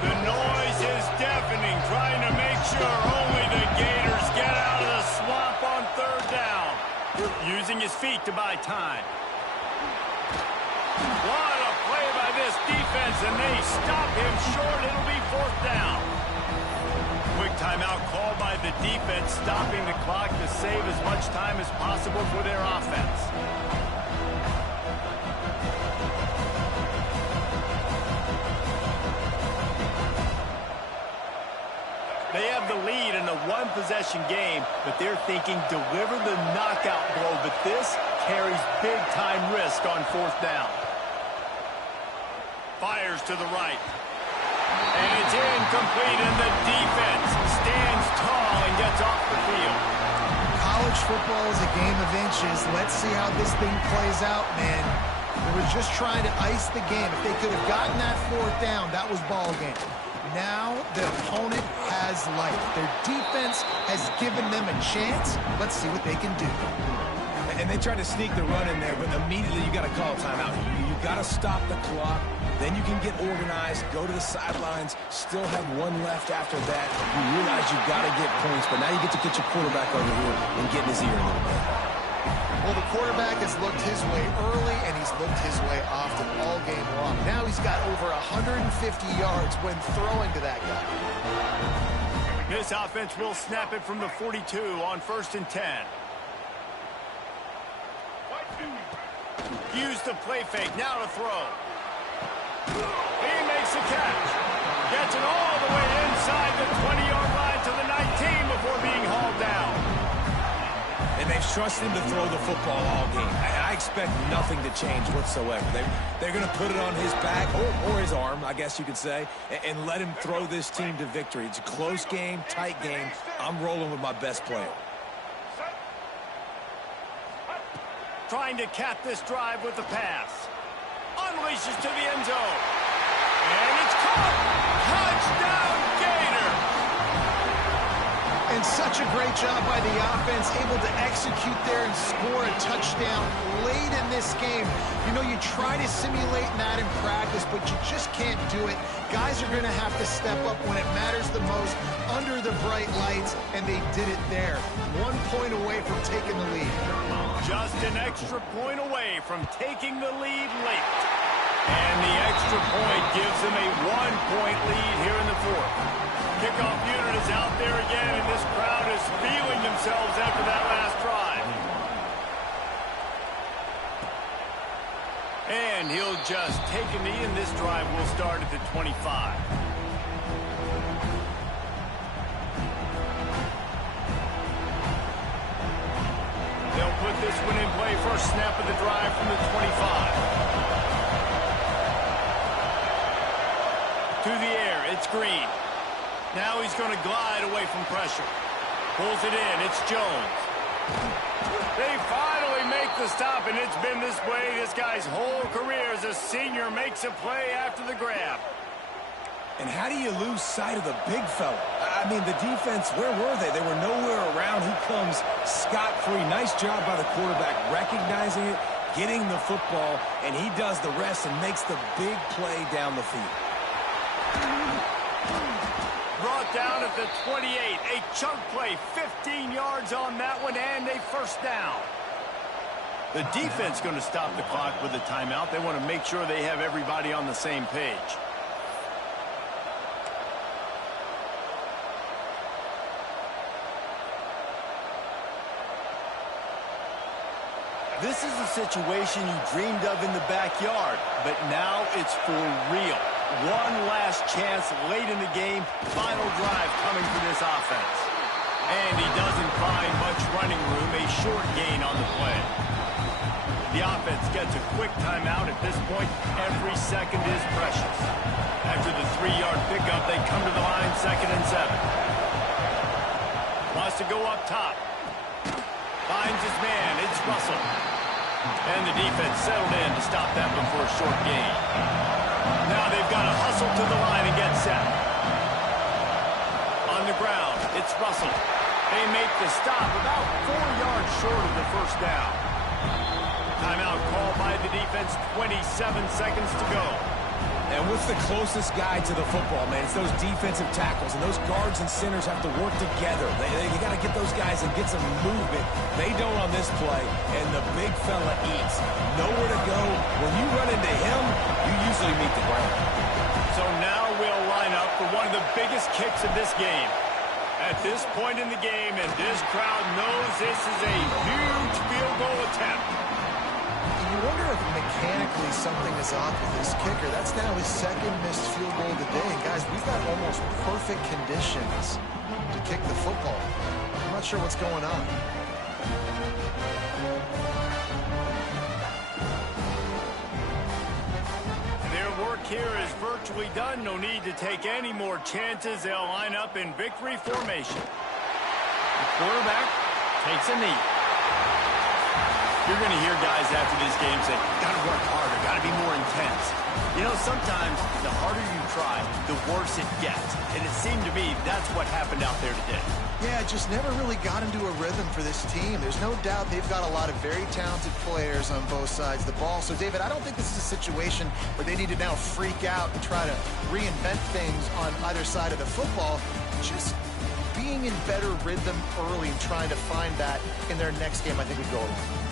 The noise is deafening, trying to make sure only the Gators get out of the swamp on third down. Using his feet to buy time. What a play by this defense, and they stop him short. It'll be fourth down. Quick timeout called by the defense, stopping the clock to save as much time as possible for their offense. They have the lead in a one-possession game, but they're thinking deliver the knockout blow, but this carries big-time risk on fourth down. Fires to the right. And it's incomplete, and the defense stands tall and gets off the field. College football is a game of inches. Let's see how this thing plays out, man. They were just trying to ice the game. If they could have gotten that fourth down, that was ball game. Now the opponent has life. Their defense has given them a chance. Let's see what they can do. And they tried to sneak the run in there, but immediately you got to call a timeout. You got to stop the clock. Then you can get organized, go to the sidelines, still have one left after that. You realize you got to get points, but now you get to get your quarterback over here and get in his ear a little bit. Well, the quarterback has looked his way early, and he's looked his way often all game long. Now he's got over 150 yards when throwing to that guy. This offense will snap it from the 42 on 1st and 10. Use the play fake, now to throw. He makes the catch. Gets it all the way inside the 20-yard line to the 19 before being hauled down. they've trusted him to throw the football all game. I expect nothing to change whatsoever. They're going to put it on his back, or his arm, I guess you could say, and let him throw this team to victory. It's a close game, tight game. I'm rolling with my best player. Trying to cap this drive with the pass. Unleashes to the end zone. And it's caught. Touchdown, Gator. And such a great job by the offense, able to execute there and score a touchdown late in this game. You know, you try to simulate that in practice, but you just can't do it. Guys are going to have to step up when it matters the most under the bright lights, and they did it there. 1 point away from taking the lead. Just an extra point away from taking the lead late. And the extra point gives them a 1-point lead here in the fourth. Kickoff unit is out there again, and this crowd is feeling themselves after that last drive. And he'll just take a knee, and this drive will start at the 25. They'll put this one in play. First snap of the drive from the 25. To the air, it's Green. Now he's going to glide away from pressure. Pulls it in, it's Jones. They finally make the stop, and it's been this way this guy's whole career as a senior makes a play after the grab. And how do you lose sight of the big fella? I mean, the defense, where were they? They were nowhere around. He comes scot-free. Nice job by the quarterback recognizing it, getting the football, and he does the rest and makes the big play down the field. Brought down at the 28. A chunk play, 15 yards on that one, and a first down. The defense going to stop the clock with a timeout. They want to make sure they have everybody on the same page. This is a situation you dreamed of in the backyard, but now it's for real. One last chance late in the game. Final drive coming for this offense. And he doesn't find much running room. A short gain on the play. The offense gets a quick timeout. At this point, every second is precious. After the 3-yard pickup, they come to the line 2nd and 7. Wants to go up top. Finds his man. It's Russell. And the defense settled in to stop that one for a short gain. Now they've got to hustle to the line and get set. On the ground, it's Russell. They make the stop about 4 yards short of the first down. Timeout called by the defense, 27 seconds to go. And what's the closest guy to the football, man? It's those defensive tackles, and those guards and centers have to work together. They got to get those guys and get some movement. They don't on this play, and the big fella eats. Nowhere to go. When you run into him, you usually meet the ground. So now we'll line up for one of the biggest kicks of this game. At this point in the game, and this crowd knows this is a huge field goal attempt. You wonder if mechanically something is off with this kicker. That's now his 2nd missed field goal today. And guys, we've got almost perfect conditions to kick the football. I'm not sure what's going on. Their work here is virtually done. No need to take any more chances. They'll line up in victory formation. The quarterback takes a knee. You're going to hear guys after this game say, got to work harder, got to be more intense. You know, sometimes the harder you try, the worse it gets. And it seemed to me that's what happened out there today. Yeah, just never really got into a rhythm for this team. There's no doubt they've got a lot of very talented players on both sides of the ball. So, David, I don't think this is a situation where they need to now freak out and try to reinvent things on either side of the football. Just being in better rhythm early and trying to find that in their next game, I think would go a long way.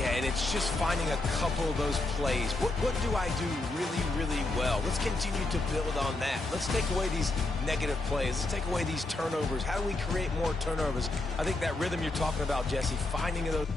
Yeah, and it's just finding a couple of those plays. What do I do really, really well? Let's continue to build on that. Let's take away these negative plays. Let's take away these turnovers. How do we create more turnovers? I think that rhythm you're talking about, Jesse, finding those.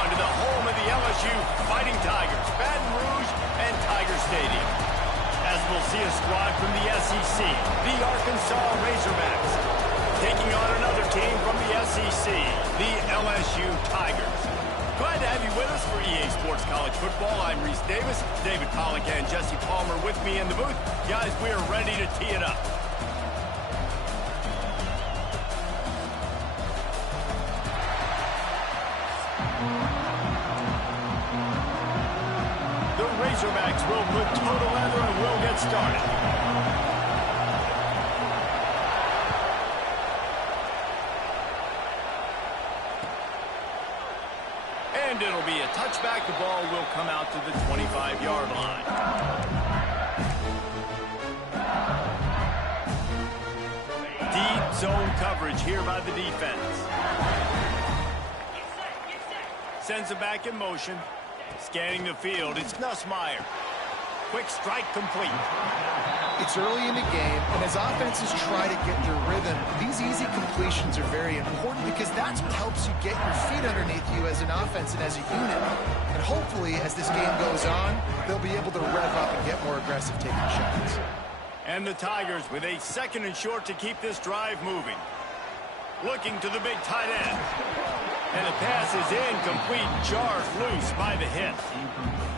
one to the home of the LSU Fighting Tigers, Baton Rouge and Tiger Stadium. As we'll see a squad from the SEC, the Arkansas Razorbacks, taking on another team from the SEC, the LSU Tigers. Glad to have you with us for EA Sports College Football. I'm Reese Davis, David Pollack and Jesse Palmer with me in the booth. Guys, we are ready to tee it up. The Razorbacks will put total leather and we'll get started. And it'll be a touchback. The ball will come out to the 25-yard line. Deep zone coverage here by the defense. Sends it back in motion. Scanning the field, it's Nussmeier. Quick strike complete. It's early in the game, and as offenses try to get their rhythm, these easy completions are very important because that's what helps you get your feet underneath you as an offense and as a unit. And hopefully, as this game goes on, they'll be able to rev up and get more aggressive taking shots. And the Tigers with a 2nd and short to keep this drive moving. Looking to the big tight end. And the pass is incomplete, jarred loose by the hit.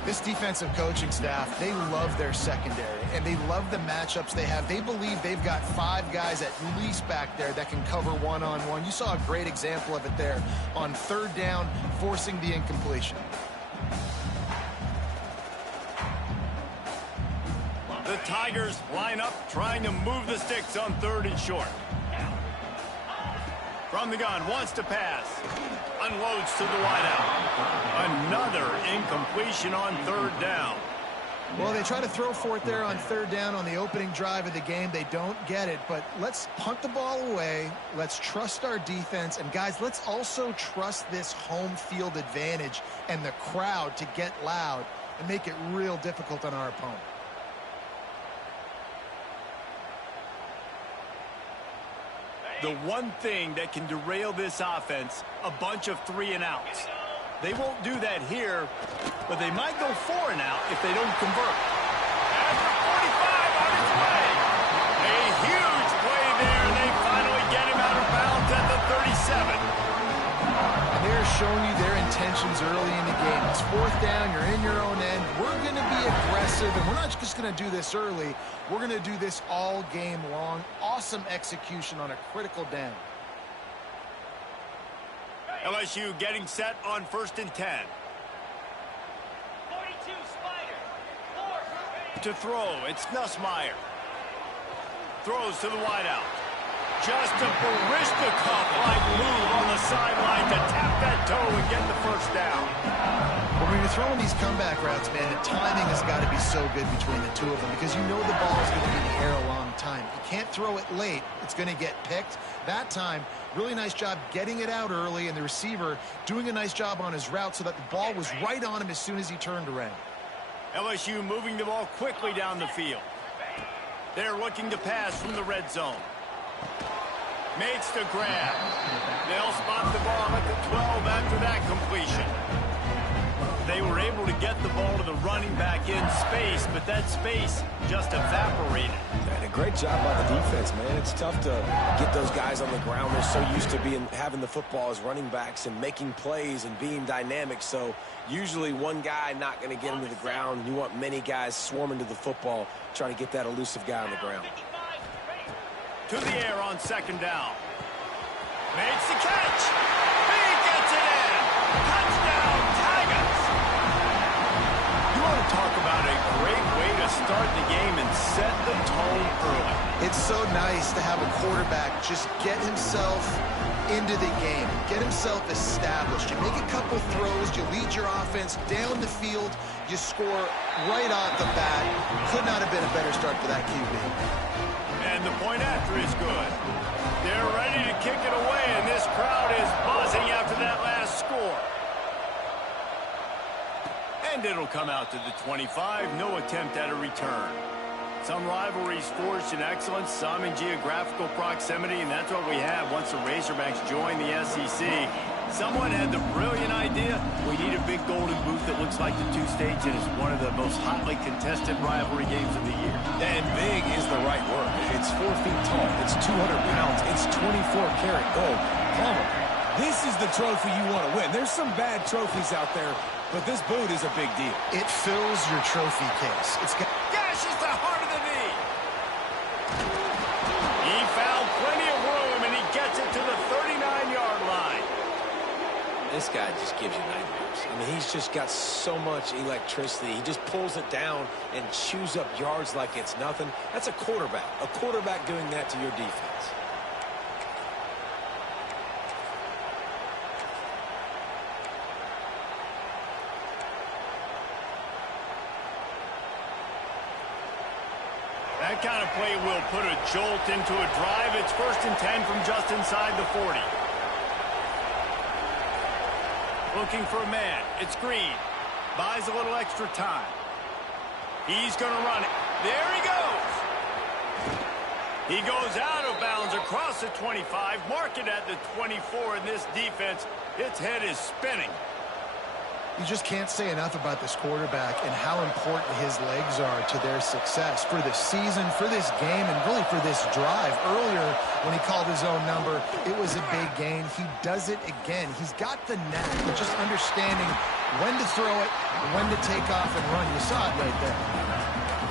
This defensive coaching staff, they love their secondary, and they love the matchups they have. They believe they've got 5 guys at least back there that can cover one-on-one. You saw a great example of it there on 3rd down, forcing the incompletion. The Tigers line up, trying to move the sticks on 3rd and short. From the gun, wants to pass. Unloads to the wideout. Another incompletion on 3rd down. Well, they try to throw for it there on 3rd down on the opening drive of the game. They don't get it, but let's punt the ball away. Let's trust our defense. And, guys, let's also trust this home field advantage and the crowd to get loud and make it real difficult on our opponent. The one thing that can derail this offense, a bunch of 3-and-outs. They won't do that here, but they might go 4-and-out if they don't convert. After 45 on its way. A huge play there, and they finally get him out of bounds at the 37. And they're showing you their intentions early in the game. It's 4th down, you're in your own end. We're going to be aggressive, and we're not just going to do this early. We're going to do this all game long. Awesome execution on a critical down. LSU getting set on 1st and 10. 42 Spider. To throw, it's Nussmeier. Throws to the wideout. Just a Barishnikov-like move on the sideline to tap that toe and get the 1st down. Well, when you're throwing these comeback routes, man, the timing has got to be so good between the two of them because you know the ball is going to be in the air a long time. You can't throw it late. It's going to get picked. That time, really nice job getting it out early, and the receiver doing a nice job on his route so that the ball was right on him as soon as he turned around. LSU moving the ball quickly down the field. They're looking to pass from the red zone. Makes the grab. They'll spot the ball at the 12 after that completion. They were able to get the ball to the running back in space, but that space just evaporated. And a great job by the defense, man. It's tough to get those guys on the ground. They're so used to having the football as running backs and making plays and being dynamic. So usually one guy not going to get him to the ground. You want many guys swarming to the football, trying to get that elusive guy on the ground. To the air on 2nd down. Makes the catch. He gets it in. Touchdown, Tigers. You want to talk about a great way to start the game and set the tone early. It's so nice to have a quarterback just get himself into the game, get himself established. You make a couple throws, you lead your offense down the field, you score right off the bat. Could not have been a better start for that QB. And the point after is good. They're ready to kick it away, and this crowd is buzzing after that last score. And it'll come out to the 25. No attempt at a return. Some rivalries forged in excellence, some in geographical proximity, and that's what we have once the Razorbacks join the SEC. Someone had the brilliant idea. We need a big golden boot that looks like the two-stage and is one of the most hotly contested rivalry games of the year. And big is the right word. It's 4 feet tall. It's 200 pounds. It's 24-karat gold. Palmer, this is the trophy you want to win. There's some bad trophies out there, but this boot is a big deal. It fills your trophy case. It's got... Gashes the heart of the knee. He found plenty of room, and he gets it to the 39-yard line. This guy just gives you nightmares. I mean, he's just got so much electricity. He just pulls it down and chews up yards like it's nothing. That's a quarterback. A quarterback doing that to your defense. That kind of play will put a jolt into a drive. It's 1st and 10 from just inside the 40. Looking for a man. It's Green. Buys a little extra time. He's going to run it. There he goes. He goes out of bounds across the 25. Mark it at the 24 in this defense. Its head is spinning. You just can't say enough about this quarterback and how important his legs are to their success for this season, for this game, and really for this drive. Earlier, when he called his own number, it was a big gain. He does it again. He's got the knack of just understanding when to throw it, when to take off and run. You saw it right there.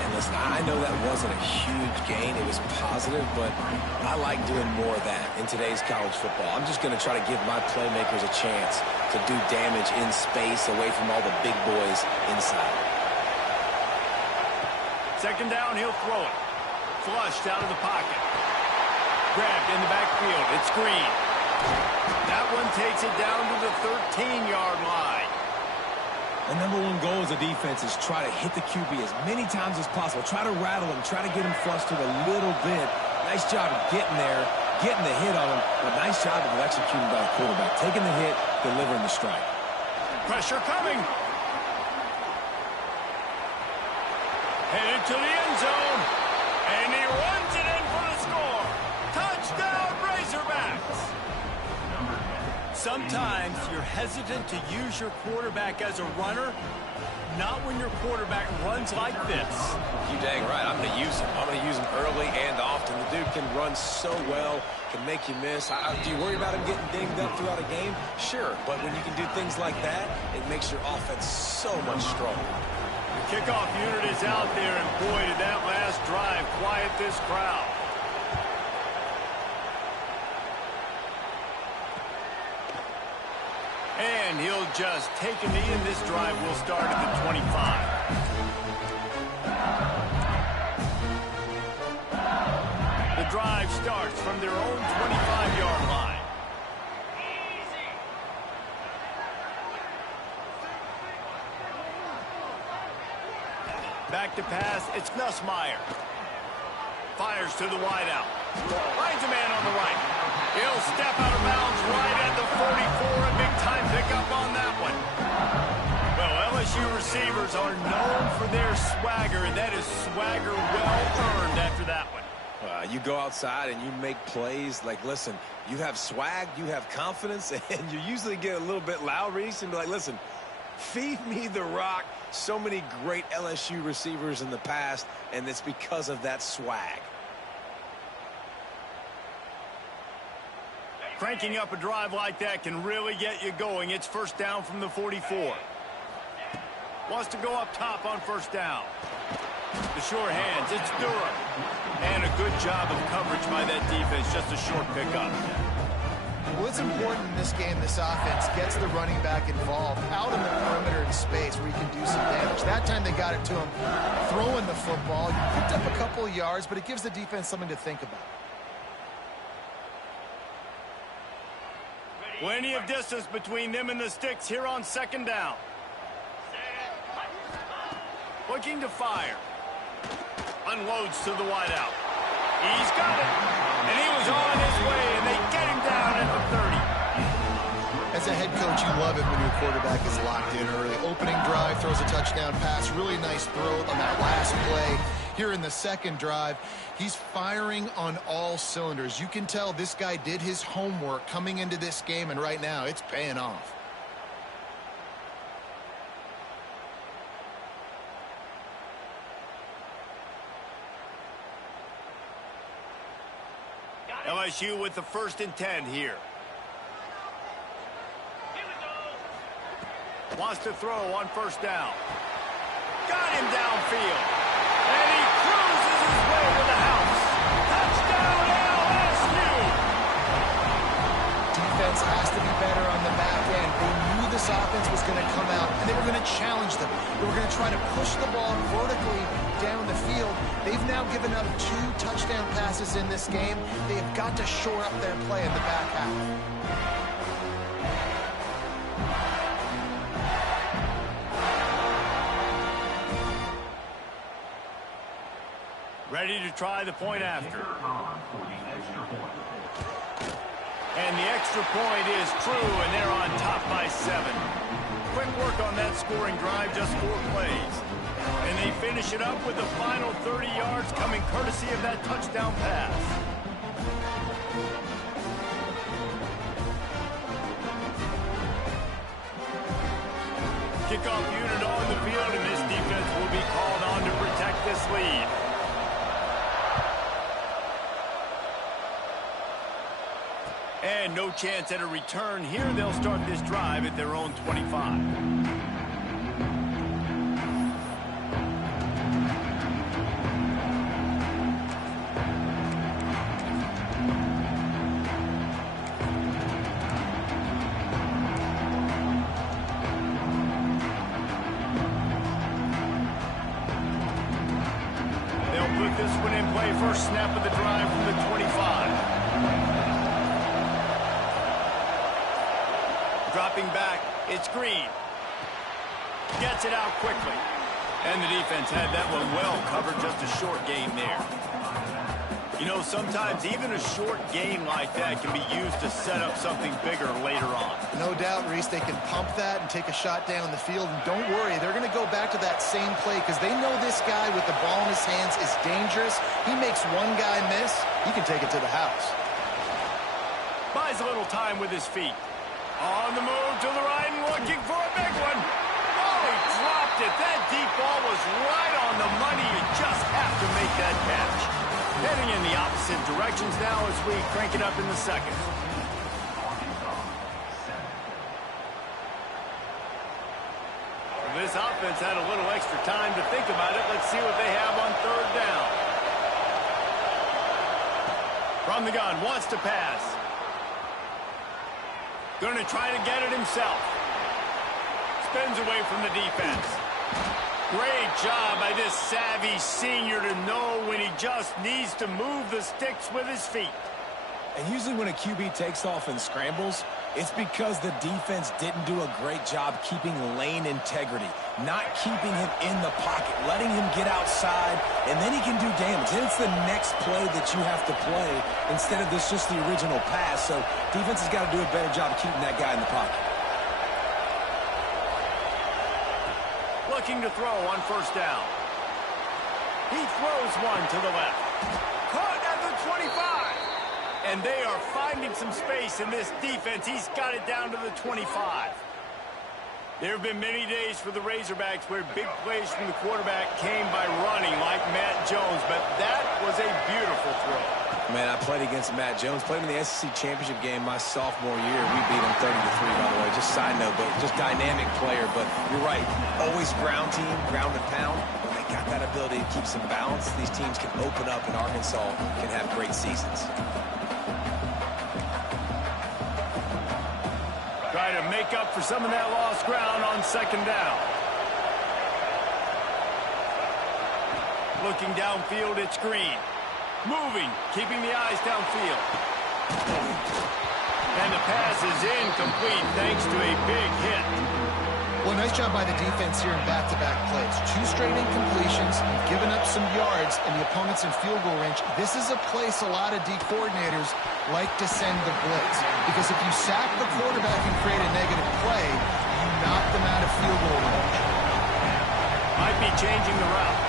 And listen, I know that wasn't a huge gain. It was positive, but I like doing more of that in today's college football. I'm just going to try to give my playmakers a chance to do damage in space away from all the big boys inside. 2nd down, he'll throw it. Flushed out of the pocket. Grabbed in the backfield. It's Green. That one takes it down to the 13-yard line. The #1 goal as a defense is try to hit the QB as many times as possible. Try to rattle him. Try to get him flustered a little bit. Nice job of getting there, getting the hit on him, but nice job of executing by the quarterback. Taking the hit, delivering the strike. Pressure coming. Headed to the end zone. And he runs it in for the score. Touchdown, Razorbacks. Sometimes you're hesitant to use your quarterback as a runner, not when your quarterback runs like this. You dang right. I'm going to use him. I'm going to use him early and often. The dude can run so well, can make you miss. Do you worry about him getting dinged up throughout a game? Sure, but when you can do things like that, it makes your offense so much stronger. The kickoff unit is out there, and boy, did that last drive quiet this crowd. And he'll just take a knee, and this drive will start at the 25. The drive starts from their own 25-yard line. Back to pass, it's Nussmeier. Fires to the wideout. Finds a man on the right. He'll step out of bounds right at the 44. A big-time pickup on that one. Well, LSU receivers are known for their swagger, and that is swagger well-earned after that one. You go outside and you make plays. Like, listen, you have swag, you have confidence, and you usually get a little bit loud, Reese, and be like, listen, feed me the rock. So many great LSU receivers in the past, and it's because of that swag. Cranking up a drive like that can really get you going. It's 1st down from the 44. Wants to go up top on 1st down. The short hands, it's Durham. And a good job of coverage by that defense, just a short pickup. Well, it's important in this game, this offense gets the running back involved out in the perimeter in space where he can do some damage. That time they got it to him throwing the football. He picked up a couple of yards, but it gives the defense something to think about. Plenty of distance between them and the sticks here on 2nd down. Looking to fire. Unloads to the wideout. He's got it. And he was on his way, and they get him down at the 30. As a head coach, you love it when your quarterback is locked in early. Opening drive, throws a touchdown pass. Really nice throw on that last play. here in the second drive. He's firing on all cylinders. You can tell this guy did his homework coming into this game, and right now it's paying off. LSU with the 1st and 10 here. Wants to throw on 1st down. Got him downfield. And he cruises his way to the house. Touchdown LSU! Defense has to be better on the back end. They knew this offense was going to come out, and they were going to challenge them. They were going to try to push the ball vertically down the field. They've now given up 2 touchdown passes in this game. They have got to shore up their play in the back half. Ready to try the point after. And the extra point is true, and they're on top by 7. Quick work on that scoring drive, just 4 plays. And they finish it up with the final 30 yards coming courtesy of that touchdown pass. Kickoff unit on the field, and this defense will be called on to protect this lead. And no chance at a return here. They'll start this drive at their own 25. This one in play, first snap of the drive from the 25. Dropping back, it's Green. Gets it out quickly. And the defense had that one well covered, just a short gain there. You know, sometimes even a short gain like that can be used to set up something bigger later on. No doubt, Reese, they can pump that and take a shot down the field. And don't worry, they're going to go back to that same play because they know this guy with the ball in his hands is dangerous. He makes one guy miss, he can take it to the house. Buys a little time with his feet. On the move to the right and looking for a big one. Oh, he dropped it. That deep ball was right on the money. You just have to make that catch. Heading in the opposite directions now as we crank it up in the second. This offense had a little extra time to think about it. Let's see what they have on 3rd down. From the gun, wants to pass. Going to try to get it himself. Spins away from the defense. Great job by this savvy senior to know when he just needs to move the sticks with his feet. And usually when a QB takes off and scrambles, it's because the defense didn't do a great job keeping lane integrity, not keeping him in the pocket, letting him get outside, and then he can do damage. Then it's the next play that you have to play instead of this just the original pass. So defense has got to do a better job keeping that guy in the pocket. Looking to throw on 1st down. He throws one to the left. Caught at the 25. And they are finding some space in this defense. He's got it down to the 25. There have been many days for the Razorbacks where big plays from the quarterback came by running like Matt Jones, but that was a beautiful throw. Man, I played against Matt Jones. Played in the SEC Championship game my sophomore year. We beat him 30-3, by the way. Just side note, but just dynamic player. But you're right. Always ground team, ground and pound. When they got that ability to keep some balance, these teams can open up, and Arkansas can have great seasons. Try to make up for some of that lost ground on 2nd down. Looking downfield, it's Green. Moving, keeping the eyes downfield. And the pass is incomplete thanks to a big hit. Well, nice job by the defense here in back-to-back plays. 2 straight incompletions, giving up some yards, and the opponent's in field goal range. This is a place a lot of D coordinators like to send the blitz. Because if you sack the quarterback and create a negative play, you knock them out of field goal range. Might be changing the route.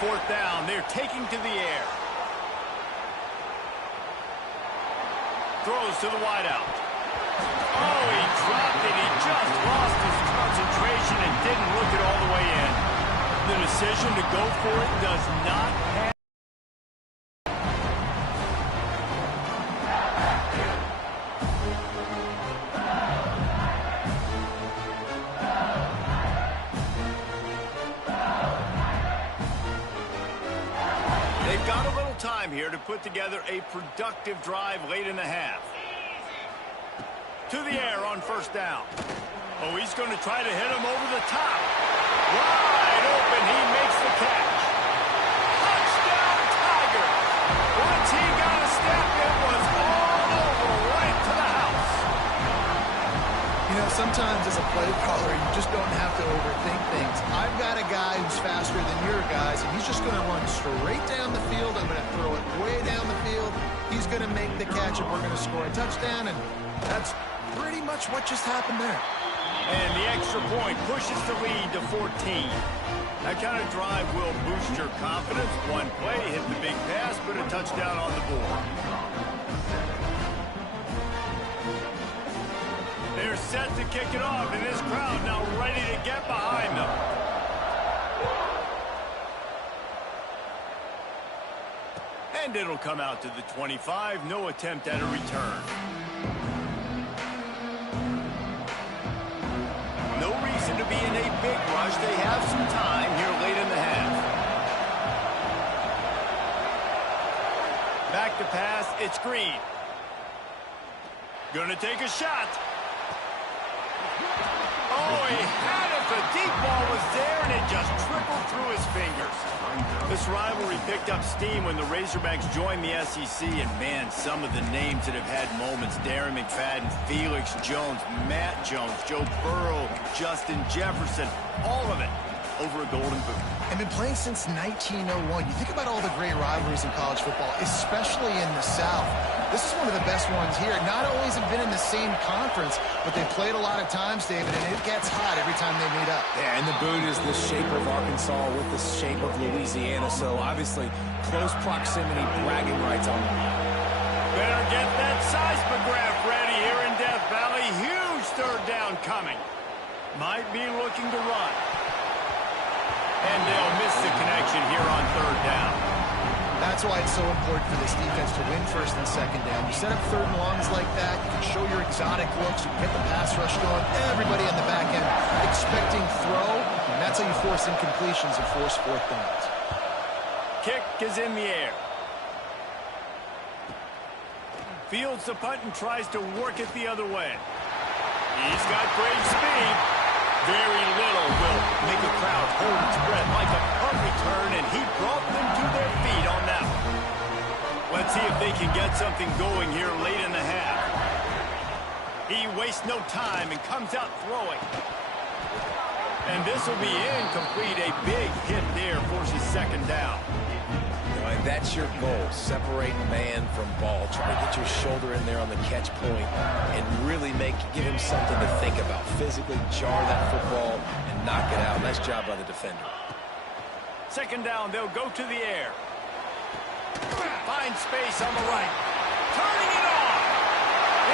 4th down. They're taking to the air. Throws to the wideout. Oh, he dropped it. He just lost his concentration and didn't look it all the way in. The decision to go for it does not have. They've got a little time here to put together a productive drive late in the half. To the air on 1st down. Oh, he's going to try to hit him over the top. Wide open, he makes the catch. Touchdown, Tigers. Once he got a step, it was all over, right to the house. You know, sometimes as a play caller, you just don't have to overthink things. I've got a guy who's faster than your guys, and he's just going to run straight down the field. I'm going to throw it way down the field. He's going to make the catch, and we're going to score a touchdown, and that's pretty much what just happened there. And the extra point pushes the lead to 14. That kind of drive will boost your confidence. One play, hit the big pass, put a touchdown on the board. They're set to kick it off, and this crowd now ready to get behind them. And it'll come out to the 25. No attempt at a return. No reason to be in a big rush. They have some time here late in the half. Back to pass. It's Green. Gonna take a shot. Oh, he had it. The deep ball was there, and it just trickled through his fingers. This rivalry picked up steam when the Razorbacks joined the SEC, and man, some of the names that have had moments: Darren McFadden, Felix Jones, Matt Jones, Joe Burrow, Justin Jefferson, all of it over a Golden Boot. And been playing since 1901. You think about all the great rivalries in college football, especially in the South. This is one of the best ones here. Not always have been in the same conference, but they played a lot of times, David, and it gets hot every time they meet up. Yeah, and the boot is the shape of Arkansas with the shape of Louisiana, so obviously close proximity, bragging rights on them. Better get that seismograph ready here in Death Valley. Huge 3rd down coming. Might be looking to run. And they'll miss the connection here on 3rd down. That's why it's so important for this defense to win 1st and 2nd down. You set up 3rd and longs like that, you can show your exotic looks, you can get the pass rush going, everybody on the back end expecting throw, and that's how you force incompletions and force 4th downs. Kick is in the air. Fields the punt and tries to work it the other way. He's got great speed. Very little will make a crowd hold its breath like a punt return, and he brought them to their feet on that one. Let's see if they can get something going here late in the half. He wastes no time and comes out throwing. And this will be incomplete. A big hit there forces 2nd down. And that's your goal. Separate man from ball. Try to get your shoulder in there on the catch point and really give him something to think about. Physically jar that football and knock it out. Nice job by the defender. 2nd down, they'll go to the air. Finds space on the right. Turning it on.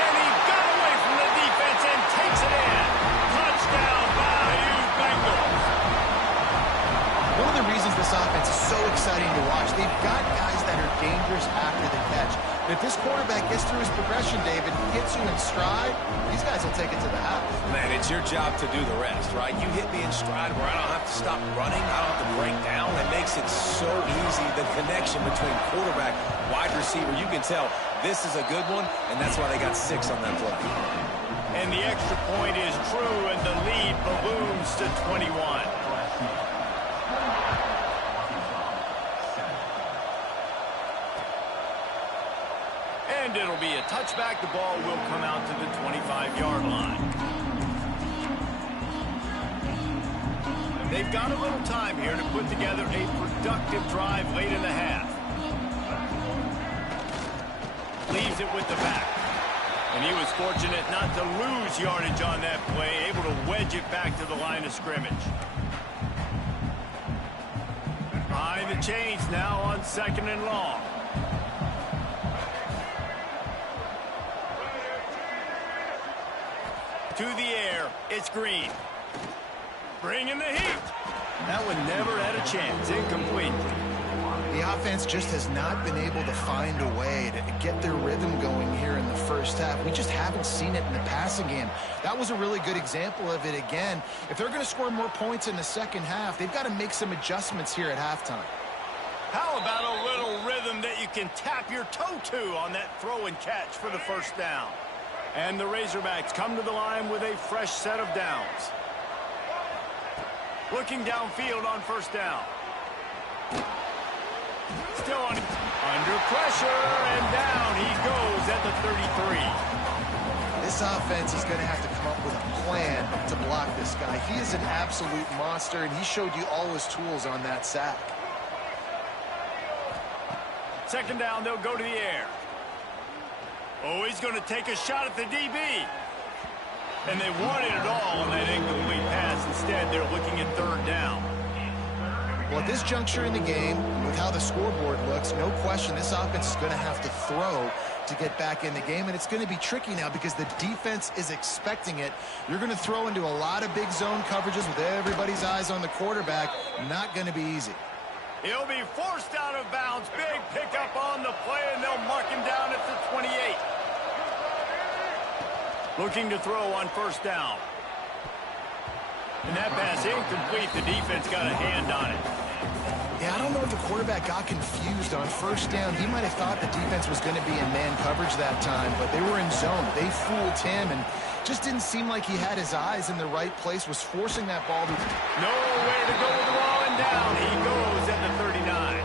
And he got away from the defense and takes it in. Touchdown, Bayou Bengals. One of the reasons this offense is so exciting to watch, they've got guys that are dangerous after the catch. But if this quarterback gets through his progression, David, gets you in stride, these guys will take it to the house. Man, it's your job to do the rest, right? You hit me in stride where I don't have to stop running, I don't have to break down. It makes it so easy, the connection between quarterback, wide receiver. You can tell this is a good one, and that's why they got 6 on that play. And the extra point is true, and the lead balloons to 21. And it'll be a touchback. The ball will come out to the 25-yard line. They've got a little time here to put together a productive drive late in the half. Leaves it with the back. And he was fortunate not to lose yardage on that play, able to wedge it back to the line of scrimmage. Behind Calling the change now on 2nd and long. To the air, it's Green. Bringing the heat. That one never had a chance. Incomplete. The offense just has not been able to find a way to get their rhythm going here in the first half. We just haven't seen it in the passing game. That was a really good example of it again. If they're going to score more points in the second half, they've got to make some adjustments here at halftime. How about a little rhythm that you can tap your toe to on that throw and catch for the first down? And the Razorbacks come to the line with a fresh set of downs. Looking downfield on first down. Still under pressure, and down he goes at the 33. This offense is going to have to come up with a plan to block this guy. He is an absolute monster, and he showed you all his tools on that sack. 2nd down, they'll go to the air. Oh, he's going to take a shot at the DB. And they wanted it all on that incomplete pass. Instead, they're looking at 3rd down. Well, at this juncture in the game, with how the scoreboard looks, no question this offense is going to have to throw to get back in the game, and it's going to be tricky now because the defense is expecting it. You're going to throw into a lot of big zone coverages with everybody's eyes on the quarterback. Not going to be easy. He'll be forced out of bounds. Big pickup on the play, and they'll mark him down at the 28. Looking to throw on 1st down. And that pass incomplete. The defense got a hand on it. Yeah, I don't know if the quarterback got confused on 1st down. He might have thought the defense was going to be in man coverage that time, but they were in zone. They fooled him and just didn't seem like he had his eyes in the right place, was forcing that ball to... Nowhere to go with the ball, and down he goes at the 39.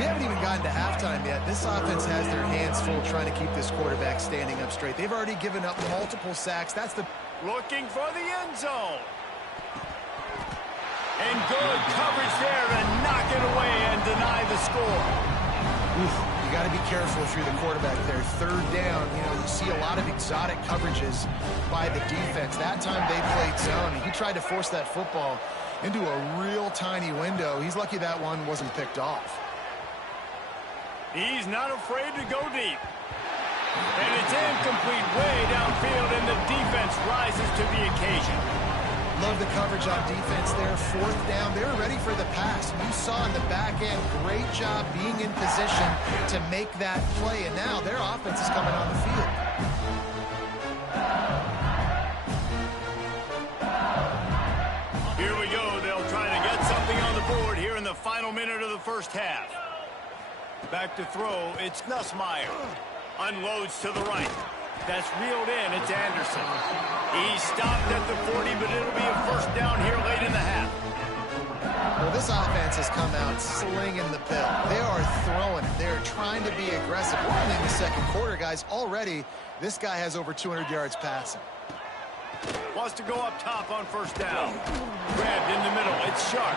We haven't even gotten to halftime yet. This offense has their hands full trying to keep this quarterback standing up straight. They've already given up multiple sacks. That's the... Looking for the end zone. And good coverage there to knock it away and deny the score. You got to be careful if you're the quarterback there. 3rd down, you see a lot of exotic coverages by the defense. That time they played zone, and he tried to force that football into a real tiny window. He's lucky that one wasn't picked off. He's not afraid to go deep. And it's incomplete way downfield, and the defense rises to the occasion. Love the coverage on defense there. 4th down, they were ready for the pass. You saw in the back end, great job being in position to make that play, and now their offense is coming on the field. Here we go. They'll try to get something on the board here in the final minute of the first half. Back to throw, it's Nussmeier. Unloads to the right. That's reeled in. It's Anderson. He stopped at the 40, but it'll be a 1st down here late in the half. Well, this offense has come out slinging the pill. They are throwing it. They're trying to be aggressive. We're only in the 2nd quarter, guys. Already, this guy has over 200 yards passing. Wants to go up top on 1st down. Grabbed in the middle. It's Sharp.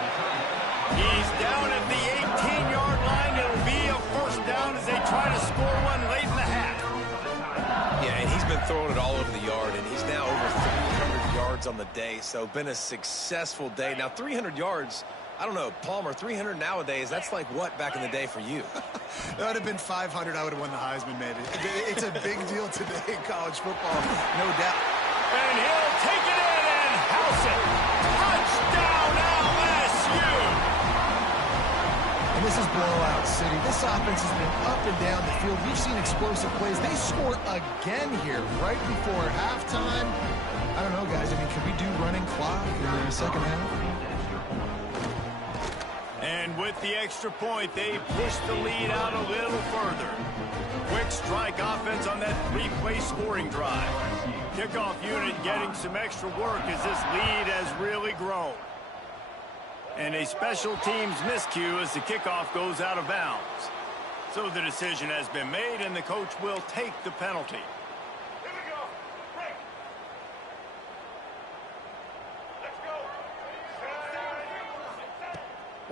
He's down at the 18-yard line. It'll be a 1st down as they try to score one late in the half. Yeah, and he's been throwing it all over the yard, and he's now over 300 yards on the day, so been a successful day. Now, 300 yards, I don't know, Palmer, 300 nowadays, that's like what back in the day for you? That would have been 500. I would have won the Heisman, maybe. It's a big deal today in college football, no doubt. And he'll take it in and house it. Touchdown, LSU! And this is blowout city. This offense has been up and down the field. We've seen explosive plays. They score again here right before halftime. I don't know, guys. I mean, can we do running clock in the 2nd half? And with the extra point, they push the lead out a little further. Quick strike offense on that 3-play scoring drive. Kickoff unit getting some extra work as this lead has really grown. And a special teams miscue as the kickoff goes out of bounds. So the decision has been made, and the coach will take the penalty. Here we go. Break. Let's go.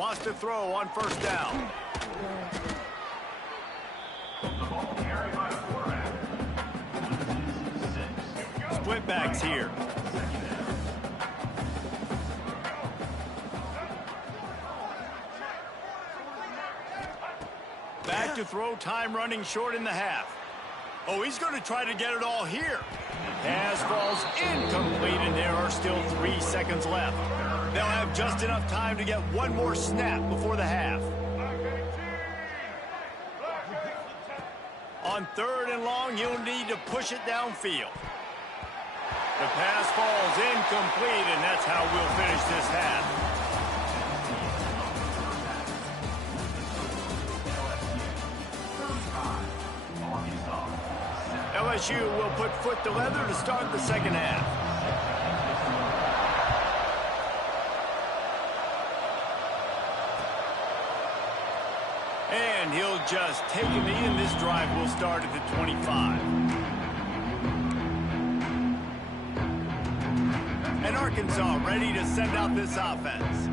Wants to throw on 1st down. Split backs here. to throw, time running short in the half. Oh, he's going to try to get it all here. Pass falls incomplete, and there are still 3 seconds left. They'll have just enough time to get one more snap before the half. On 3rd and long, you'll need to push it downfield. The pass falls incomplete, and that's how we'll finish this half. LSU will put foot to leather to start the second half. And he'll just take a knee, and this drive will start at the 25. And Arkansas ready to send out this offense.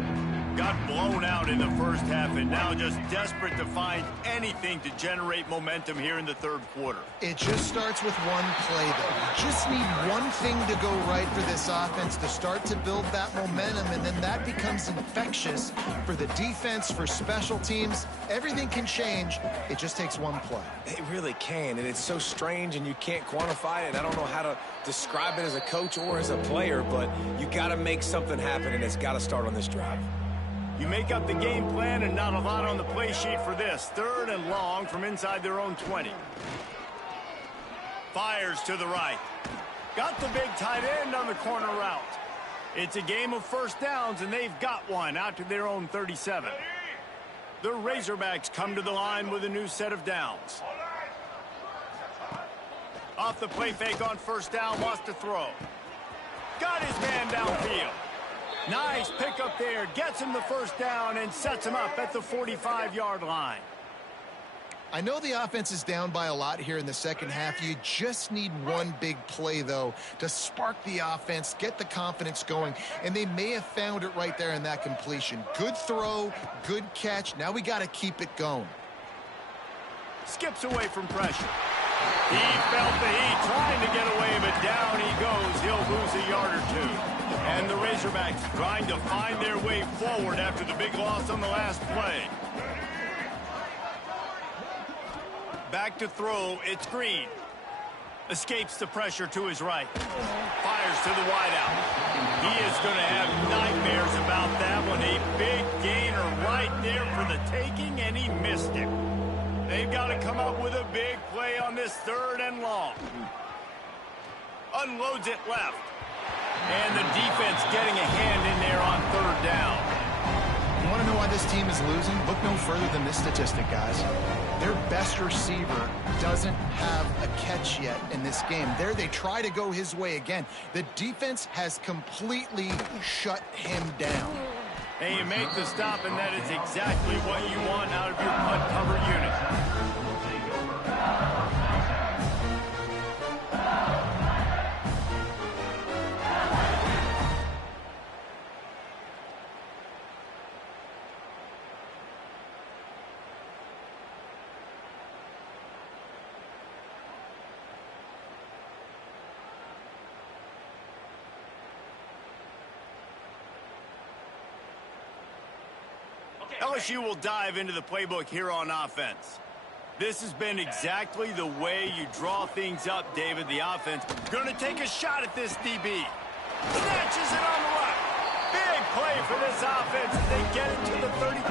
Got blown out in the first half and now just desperate to find anything to generate momentum here in the 3rd quarter. It just starts with one play, though. You just need one thing to go right for this offense to start to build that momentum, and then that becomes infectious for the defense, for special teams. Everything can change. It just takes one play. It really can, and it's so strange, and you can't quantify it. I don't know how to describe it as a coach or as a player, but you got to make something happen, and it's got to start on this drive. You make up the game plan and not a lot on the play sheet for this. 3rd and long from inside their own 20. Fires to the right. Got the big tight end on the corner route. It's a game of first downs, and they've got one out to their own 37. The Razorbacks come to the line with a new set of downs. Off the play fake on first down, wants to throw. Got his man downfield. Nice pickup there, gets him the first down and sets him up at the 45-yard line. I know the offense is down by a lot here in the second half. You just need one big play, though, to spark the offense, get the confidence going, and they may have found it right there in that completion. Good throw, good catch. Now we got to keep it going. Skips away from pressure. He felt the heat, trying to get away, but down he goes. He'll lose a yard or two. And the Razorbacks trying to find their way forward after the big loss on the last play. Back to throw, it's Green. Escapes the pressure to his right. Fires to the wideout. He is going to have nightmares about that one. A big gainer right there for the taking, and he missed it. They've got to come up with a big play on this 3rd and long. Unloads it left. And the defense getting a hand in there on 3rd down. You want to know why this team is losing? Look no further than this statistic, guys. Their best receiver doesn't have a catch yet in this game. There they try to go his way again. The defense has completely shut him down. And you make the stop, and that is exactly what you want out of your punt cover unit. LSU will dive into the playbook here on offense. This has been exactly the way you draw things up, David. The offense going to take a shot at this DB. Snatches it on the right. Big play for this offense as they get it to the 32.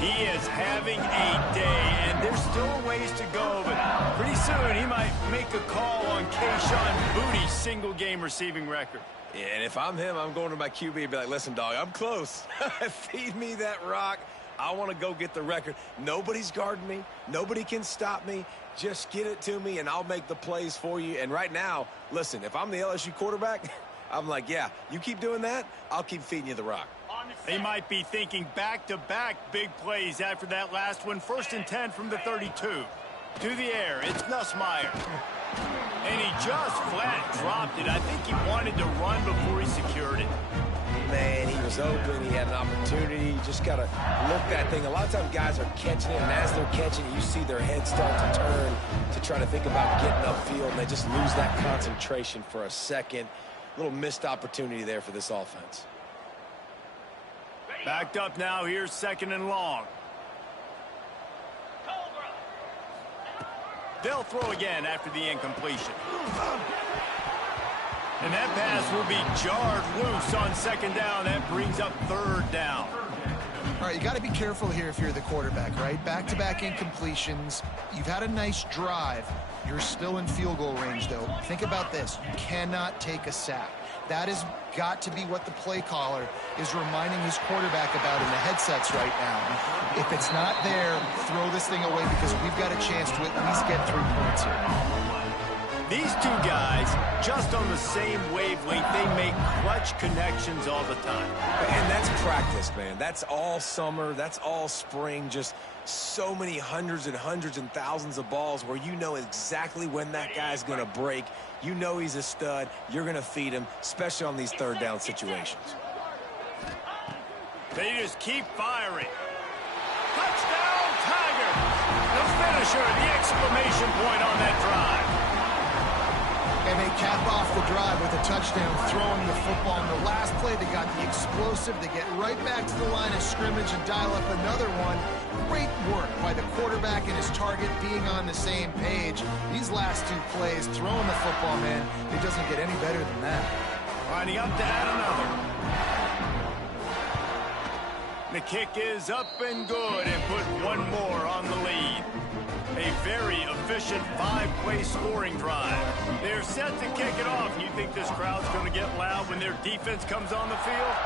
He is having a day, and there's still ways to go, but pretty soon he might make a call on Kayshon Boutte's single-game receiving record. Yeah, and if I'm him, I'm going to my QB and be like, listen, dog, I'm close. Feed me that rock. I want to go get the record. Nobody's guarding me. Nobody can stop me. Just get it to me, and I'll make the plays for you. And right now, listen, if I'm the LSU quarterback, I'm like, yeah, you keep doing that, I'll keep feeding you the rock. They might be thinking back-to-back big plays after that last one. 1st and 10 from the 32. To the air, it's Nussmeier. And he just flat dropped it. I think he wanted to run before he secured it. Man, he was open. He had an opportunity. You just got to look that thing. A lot of times guys are catching it, and as they're catching it, you see their head start to turn to try to think about getting upfield, and they just lose that concentration for a second. Little missed opportunity there for this offense. Backed up now. Here's 2nd and long. They'll throw again after the incompletion. And that pass will be jarred loose on second down. That brings up third down. All right, you got to be careful here if you're the quarterback, right? Back-to-back incompletions. You've had a nice drive. You're still in field goal range, though. Think about this. You cannot take a sack. That has got to be what the play caller is reminding his quarterback about in the headsets right now. If it's not there, throw this thing away because we've got a chance to at least get 3 points here. These two guys, just on the same wavelength, they make clutch connections all the time. And that's practice, man. That's all summer. That's all spring. Just so many hundreds and thousands of balls where you know exactly when that guy's going to break. You know he's a stud. You're going to feed him, especially on these third down situations. They just keep firing. Touchdown, Tigers! The finisher, the exclamation point on that drive. And they cap off the drive with a touchdown, throwing the football. In the last play, they got the explosive. They get right back to the line of scrimmage and dial up another one. Great work by the quarterback and his target being on the same page. These last 2 plays, throwing the football, man, it doesn't get any better than that. Lining up to add another. The kick is up and good and put one more on the lead. A very efficient 5-play scoring drive. They're set to kick it off. You think this crowd's going to get loud when their defense comes on the field?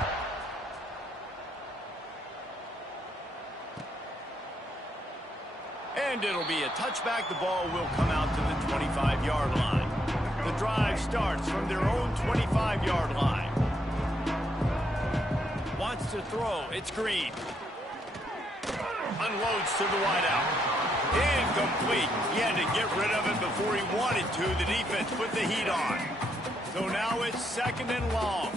And it'll be a touchback. The ball will come out to the 25-yard line. The drive starts from their own 25-yard line. Wants to throw. It's Green. Unloads to the wideout. Incomplete. He had to get rid of it before he wanted to. The defense put the heat on. So now it's second and long.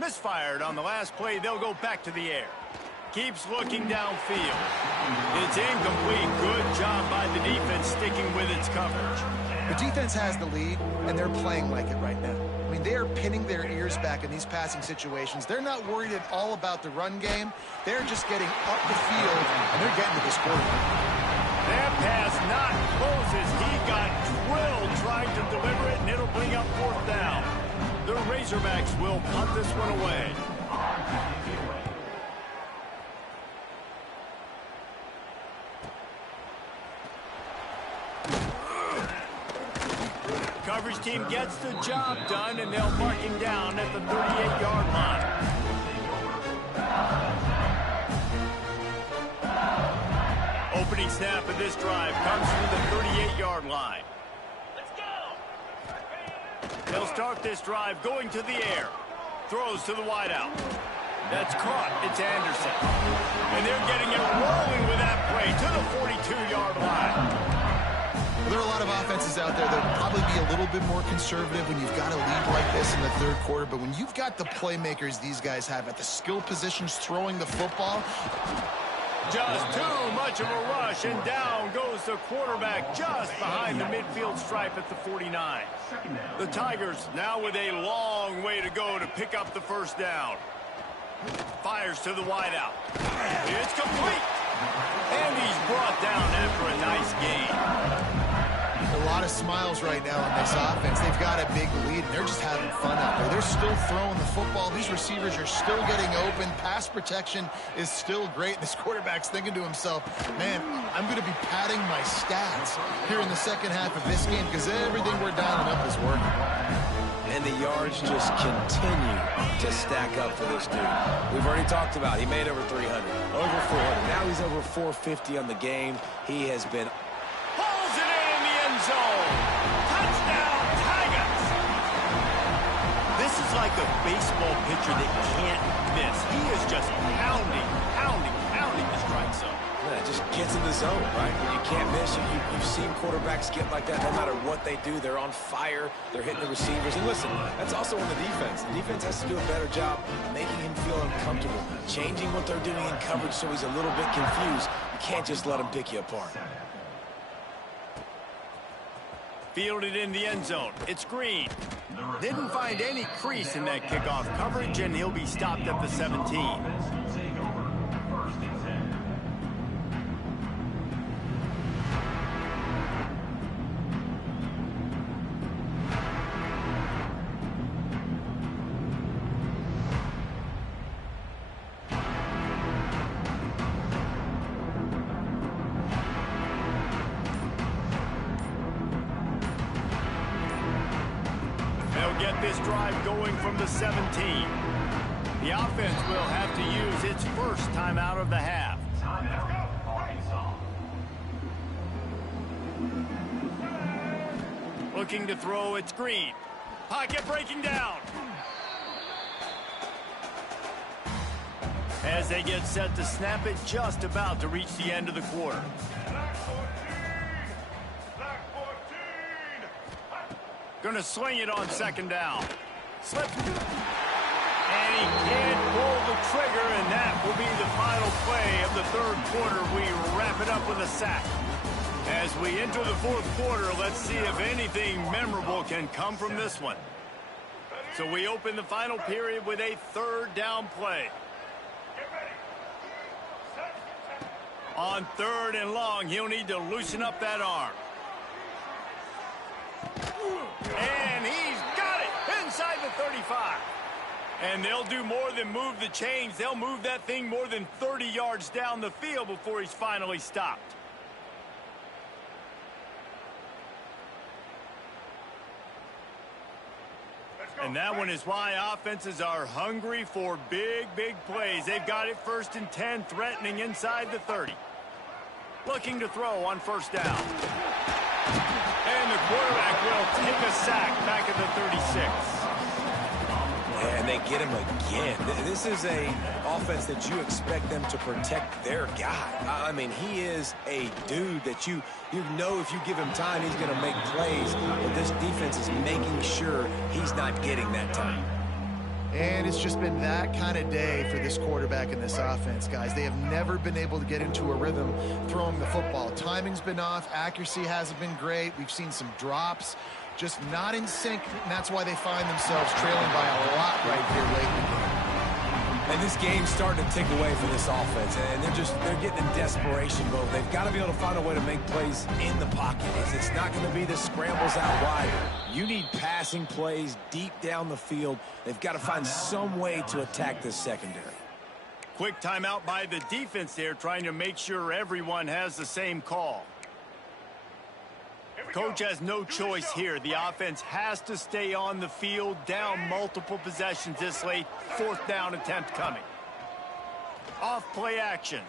Misfired on the last play. They'll go back to the air. Keeps looking downfield. It's incomplete. Good job by the defense sticking with its coverage. The defense has the lead, and they're playing like it right now. I mean, they are pinning their ears back in these passing situations. They're not worried at all about the run game. They're just getting up the field, and they're getting to this quarterback. That pass not closes. He got drilled trying to deliver it, and it'll bring up fourth down. The Razorbacks will punt this one away. Coverage team gets the job done, and they'll mark him down at the 38-yard line. Opening snap of this drive comes from the 38-yard line. Let's go! They'll start this drive going to the air. Throws to the wideout. That's caught. It's Anderson. And they're getting it rolling with that play to the 42-yard line. There are a lot of offenses out there that will probably be a little bit more conservative when you've got a lead like this in the third quarter. But when you've got the playmakers these guys have at the skill positions throwing the football. Just too much of a rush, and down goes the quarterback just behind the midfield stripe at the 49. The Tigers now with a long way to go to pick up the first down. Fires to the wideout. It's complete. And he's brought down after a nice gain. A lot of smiles right now on this offense. They've got a big lead, and they're just having fun out there. They're still throwing the football. These receivers are still getting open. Pass protection is still great. This quarterback's thinking to himself, man, I'm going to be padding my stats here in the second half of this game because everything we're dialing up is working. And the yards just continue to stack up for this dude. We've already talked about it. He made over 300, over 400. Now he's over 450 on the game. He has been... Pulls it in the end zone. Touchdown, Tigers. This is like a baseball pitcher that can't miss. He is just pounding the strike zone. Yeah, just gets in the zone, right? When you can't miss, you've seen quarterbacks get like that no matter what they do. They're on fire. They're hitting the receivers. And listen, that's also on the defense. The defense has to do a better job making him feel uncomfortable, changing what they're doing in coverage so he's a little bit confused. You can't just let him pick you apart. Fielded in the end zone. It's Green. Didn't find any crease in that kickoff coverage, and he'll be stopped at the 17. get this drive going from the 17. The offense will have to use its first timeout of the half. Looking to throw, it's Green. Pocket breaking down. As they get set to snap it, just about to reach the end of the quarter. Gonna swing it on second down. Slip. And he can't pull the trigger, and that will be the final play of the third quarter. We wrap it up with a sack. As we enter the fourth quarter, let's see if anything memorable can come from this one. So we open the final period with a third down play. On third and long, he'll need to loosen up that arm. And he's got it inside the 35. And they'll do more than move the chains. They'll move that thing more than 30 yards down the field before he's finally stopped. And that one is why offenses are hungry for big, big plays. They've got it first and 10, threatening inside the 30. Looking to throw on first down. And the quarterback will take a sack back at the 36. And they get him again. This is a offense that you expect them to protect their guy. I mean, he is a dude that you know if you give him time, he's going to make plays. But this defense is making sure he's not getting that time. And it's just been that kind of day for this quarterback and this offense, guys. They have never been able to get into a rhythm throwing the football. Timing's been off. Accuracy hasn't been great. We've seen some drops. Just not in sync, and that's why they find themselves trailing by a lot right here late in the game. And this game's starting to tick away for this offense, and they're getting in desperation mode. They've got to be able to find a way to make plays in the pocket. It's not going to be the scrambles out wide. You need passing plays deep down the field. They've got to find some way to attack this secondary. Quick timeout by the defense there, trying to make sure everyone has the same call. Coach has no choice here. The offense has to stay on the field, down multiple possessions this late. Fourth down attempt coming. Off play action.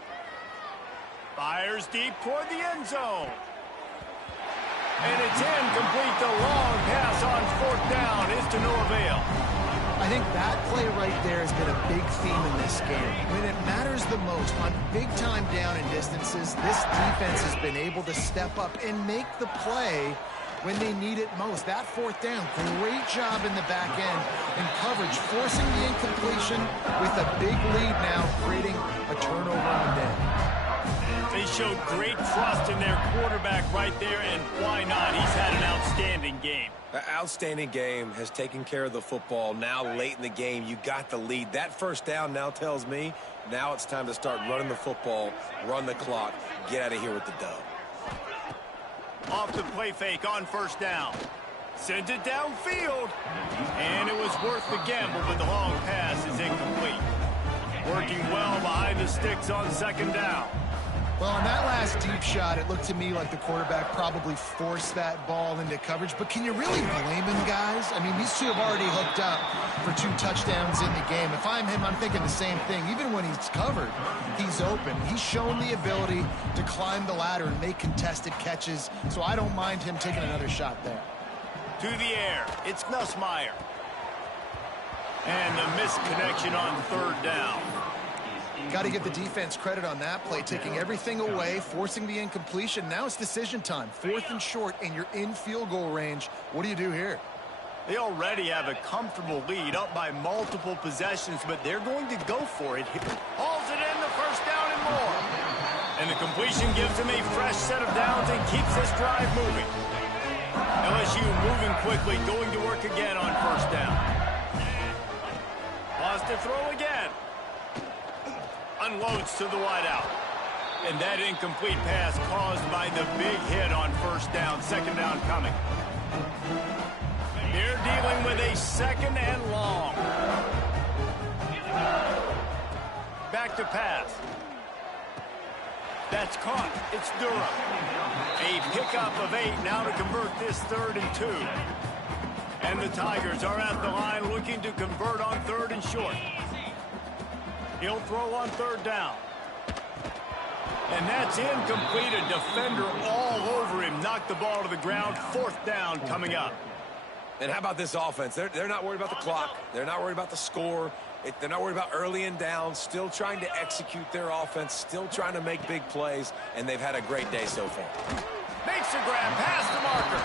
Fires deep toward the end zone. And it's incomplete. The long pass on fourth down is to no avail. I think that play right there has been a big theme in this game. When it matters the most, on big-time down and distances, this defense has been able to step up and make the play when they need it most. That fourth down, great job in the back end in coverage, forcing the incompletion with a big lead now, creating a turnover on them. They showed great trust in their quarterback right there, and why not? He's had an outstanding game. An outstanding game, has taken care of the football. Now late in the game, you got the lead. That first down now tells me now it's time to start running the football, run the clock, get out of here with the dub. Off the play fake on first down. Sends it downfield. And it was worth the gamble, but the long pass is incomplete. Working well behind the sticks on second down. Well, on that last deep shot, it looked to me like the quarterback probably forced that ball into coverage. But can you really blame him, guys? I mean, these two have already hooked up for 2 touchdowns in the game. If I'm him, I'm thinking the same thing. Even when he's covered, he's open. He's shown the ability to climb the ladder and make contested catches. So I don't mind him taking another shot there. To the air, it's Nussmeier. And the missed connection on third down. Got to give the defense credit on that play, taking everything away, forcing the incompletion. Now it's decision time. 4th and short, and you're in field goal range. What do you do here? They already have a comfortable lead, up by multiple possessions, but they're going to go for it. Hauls it in, the first down and more. And the completion gives them a fresh set of downs and keeps this drive moving. LSU moving quickly, going to work again on first down. Lost to throw again. Unloads to the wideout. And that incomplete pass caused by the big hit on first down. Second down coming. They're dealing with a second and long. Back to pass. That's caught. It's Durham. A pickup of 8 now to convert this 3rd and 2. And the Tigers are at the line looking to convert on 3rd and short. He'll throw on 3rd down. And that's incomplete. A defender all over him. Knocked the ball to the ground. 4th down coming up. And how about this offense? They're not worried about the clock. They're not worried about the score. They're not worried about early and down. Still trying to execute their offense. Still trying to make big plays. And they've had a great day so far. Makes a grab past the marker.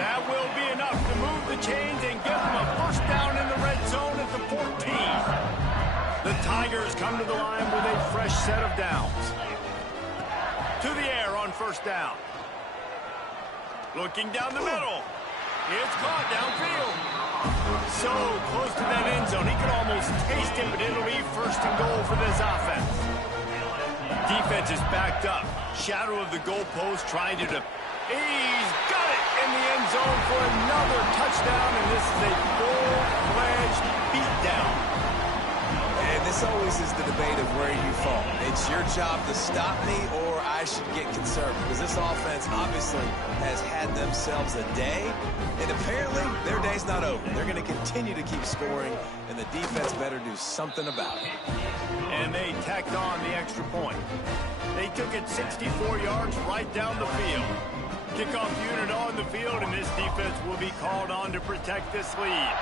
That will be enough to move the chains and give them a 1st down in the red zone at the 14. The Tigers come to the line with a fresh set of downs. To the air on 1st down. Looking down the middle. It's caught downfield. So close to that end zone. He could almost taste it, but it'll be 1st and goal for this offense. Defense is backed up. Shadow of the goalpost trying to... He's got it in the end zone for another touchdown, and this is a full-fledged beatdown. And this always is the debate of where you fall. It's your job to stop me, or I should get concerned, because this offense obviously has had themselves a day, and apparently their day's not over. They're going to continue to keep scoring, and the defense better do something about it. And they tacked on the extra point. They took it 64 yards right down the field. Kickoff unit on the field, and this defense will be called on to protect this lead.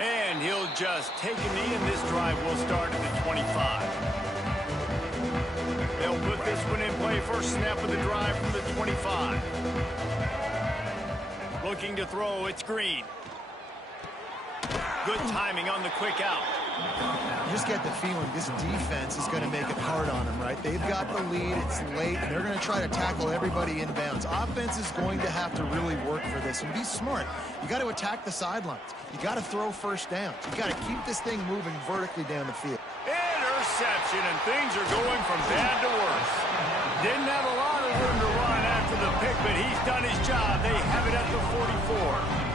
And he'll just take a knee, and this drive will start at the 25. They'll put this one in play. First snap of the drive from the 25. Looking to throw, it's Green. Good timing on the quick out. You just get the feeling this defense is going to make it hard on them, right? They've got the lead, it's late, and they're going to try to tackle everybody inbounds. Offense is going to have to really work for this and be smart. You got to attack the sidelines. You got to throw 1st downs. You got to keep this thing moving vertically down the field. Interception, and things are going from bad to worse. Didn't have a lot of room to run after the pick, but he's done his job. They have it at the 44.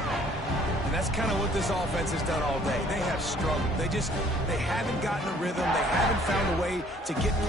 And that's kind of what this offense has done all day. They have struggled. They haven't gotten a rhythm. They haven't found a way to get points.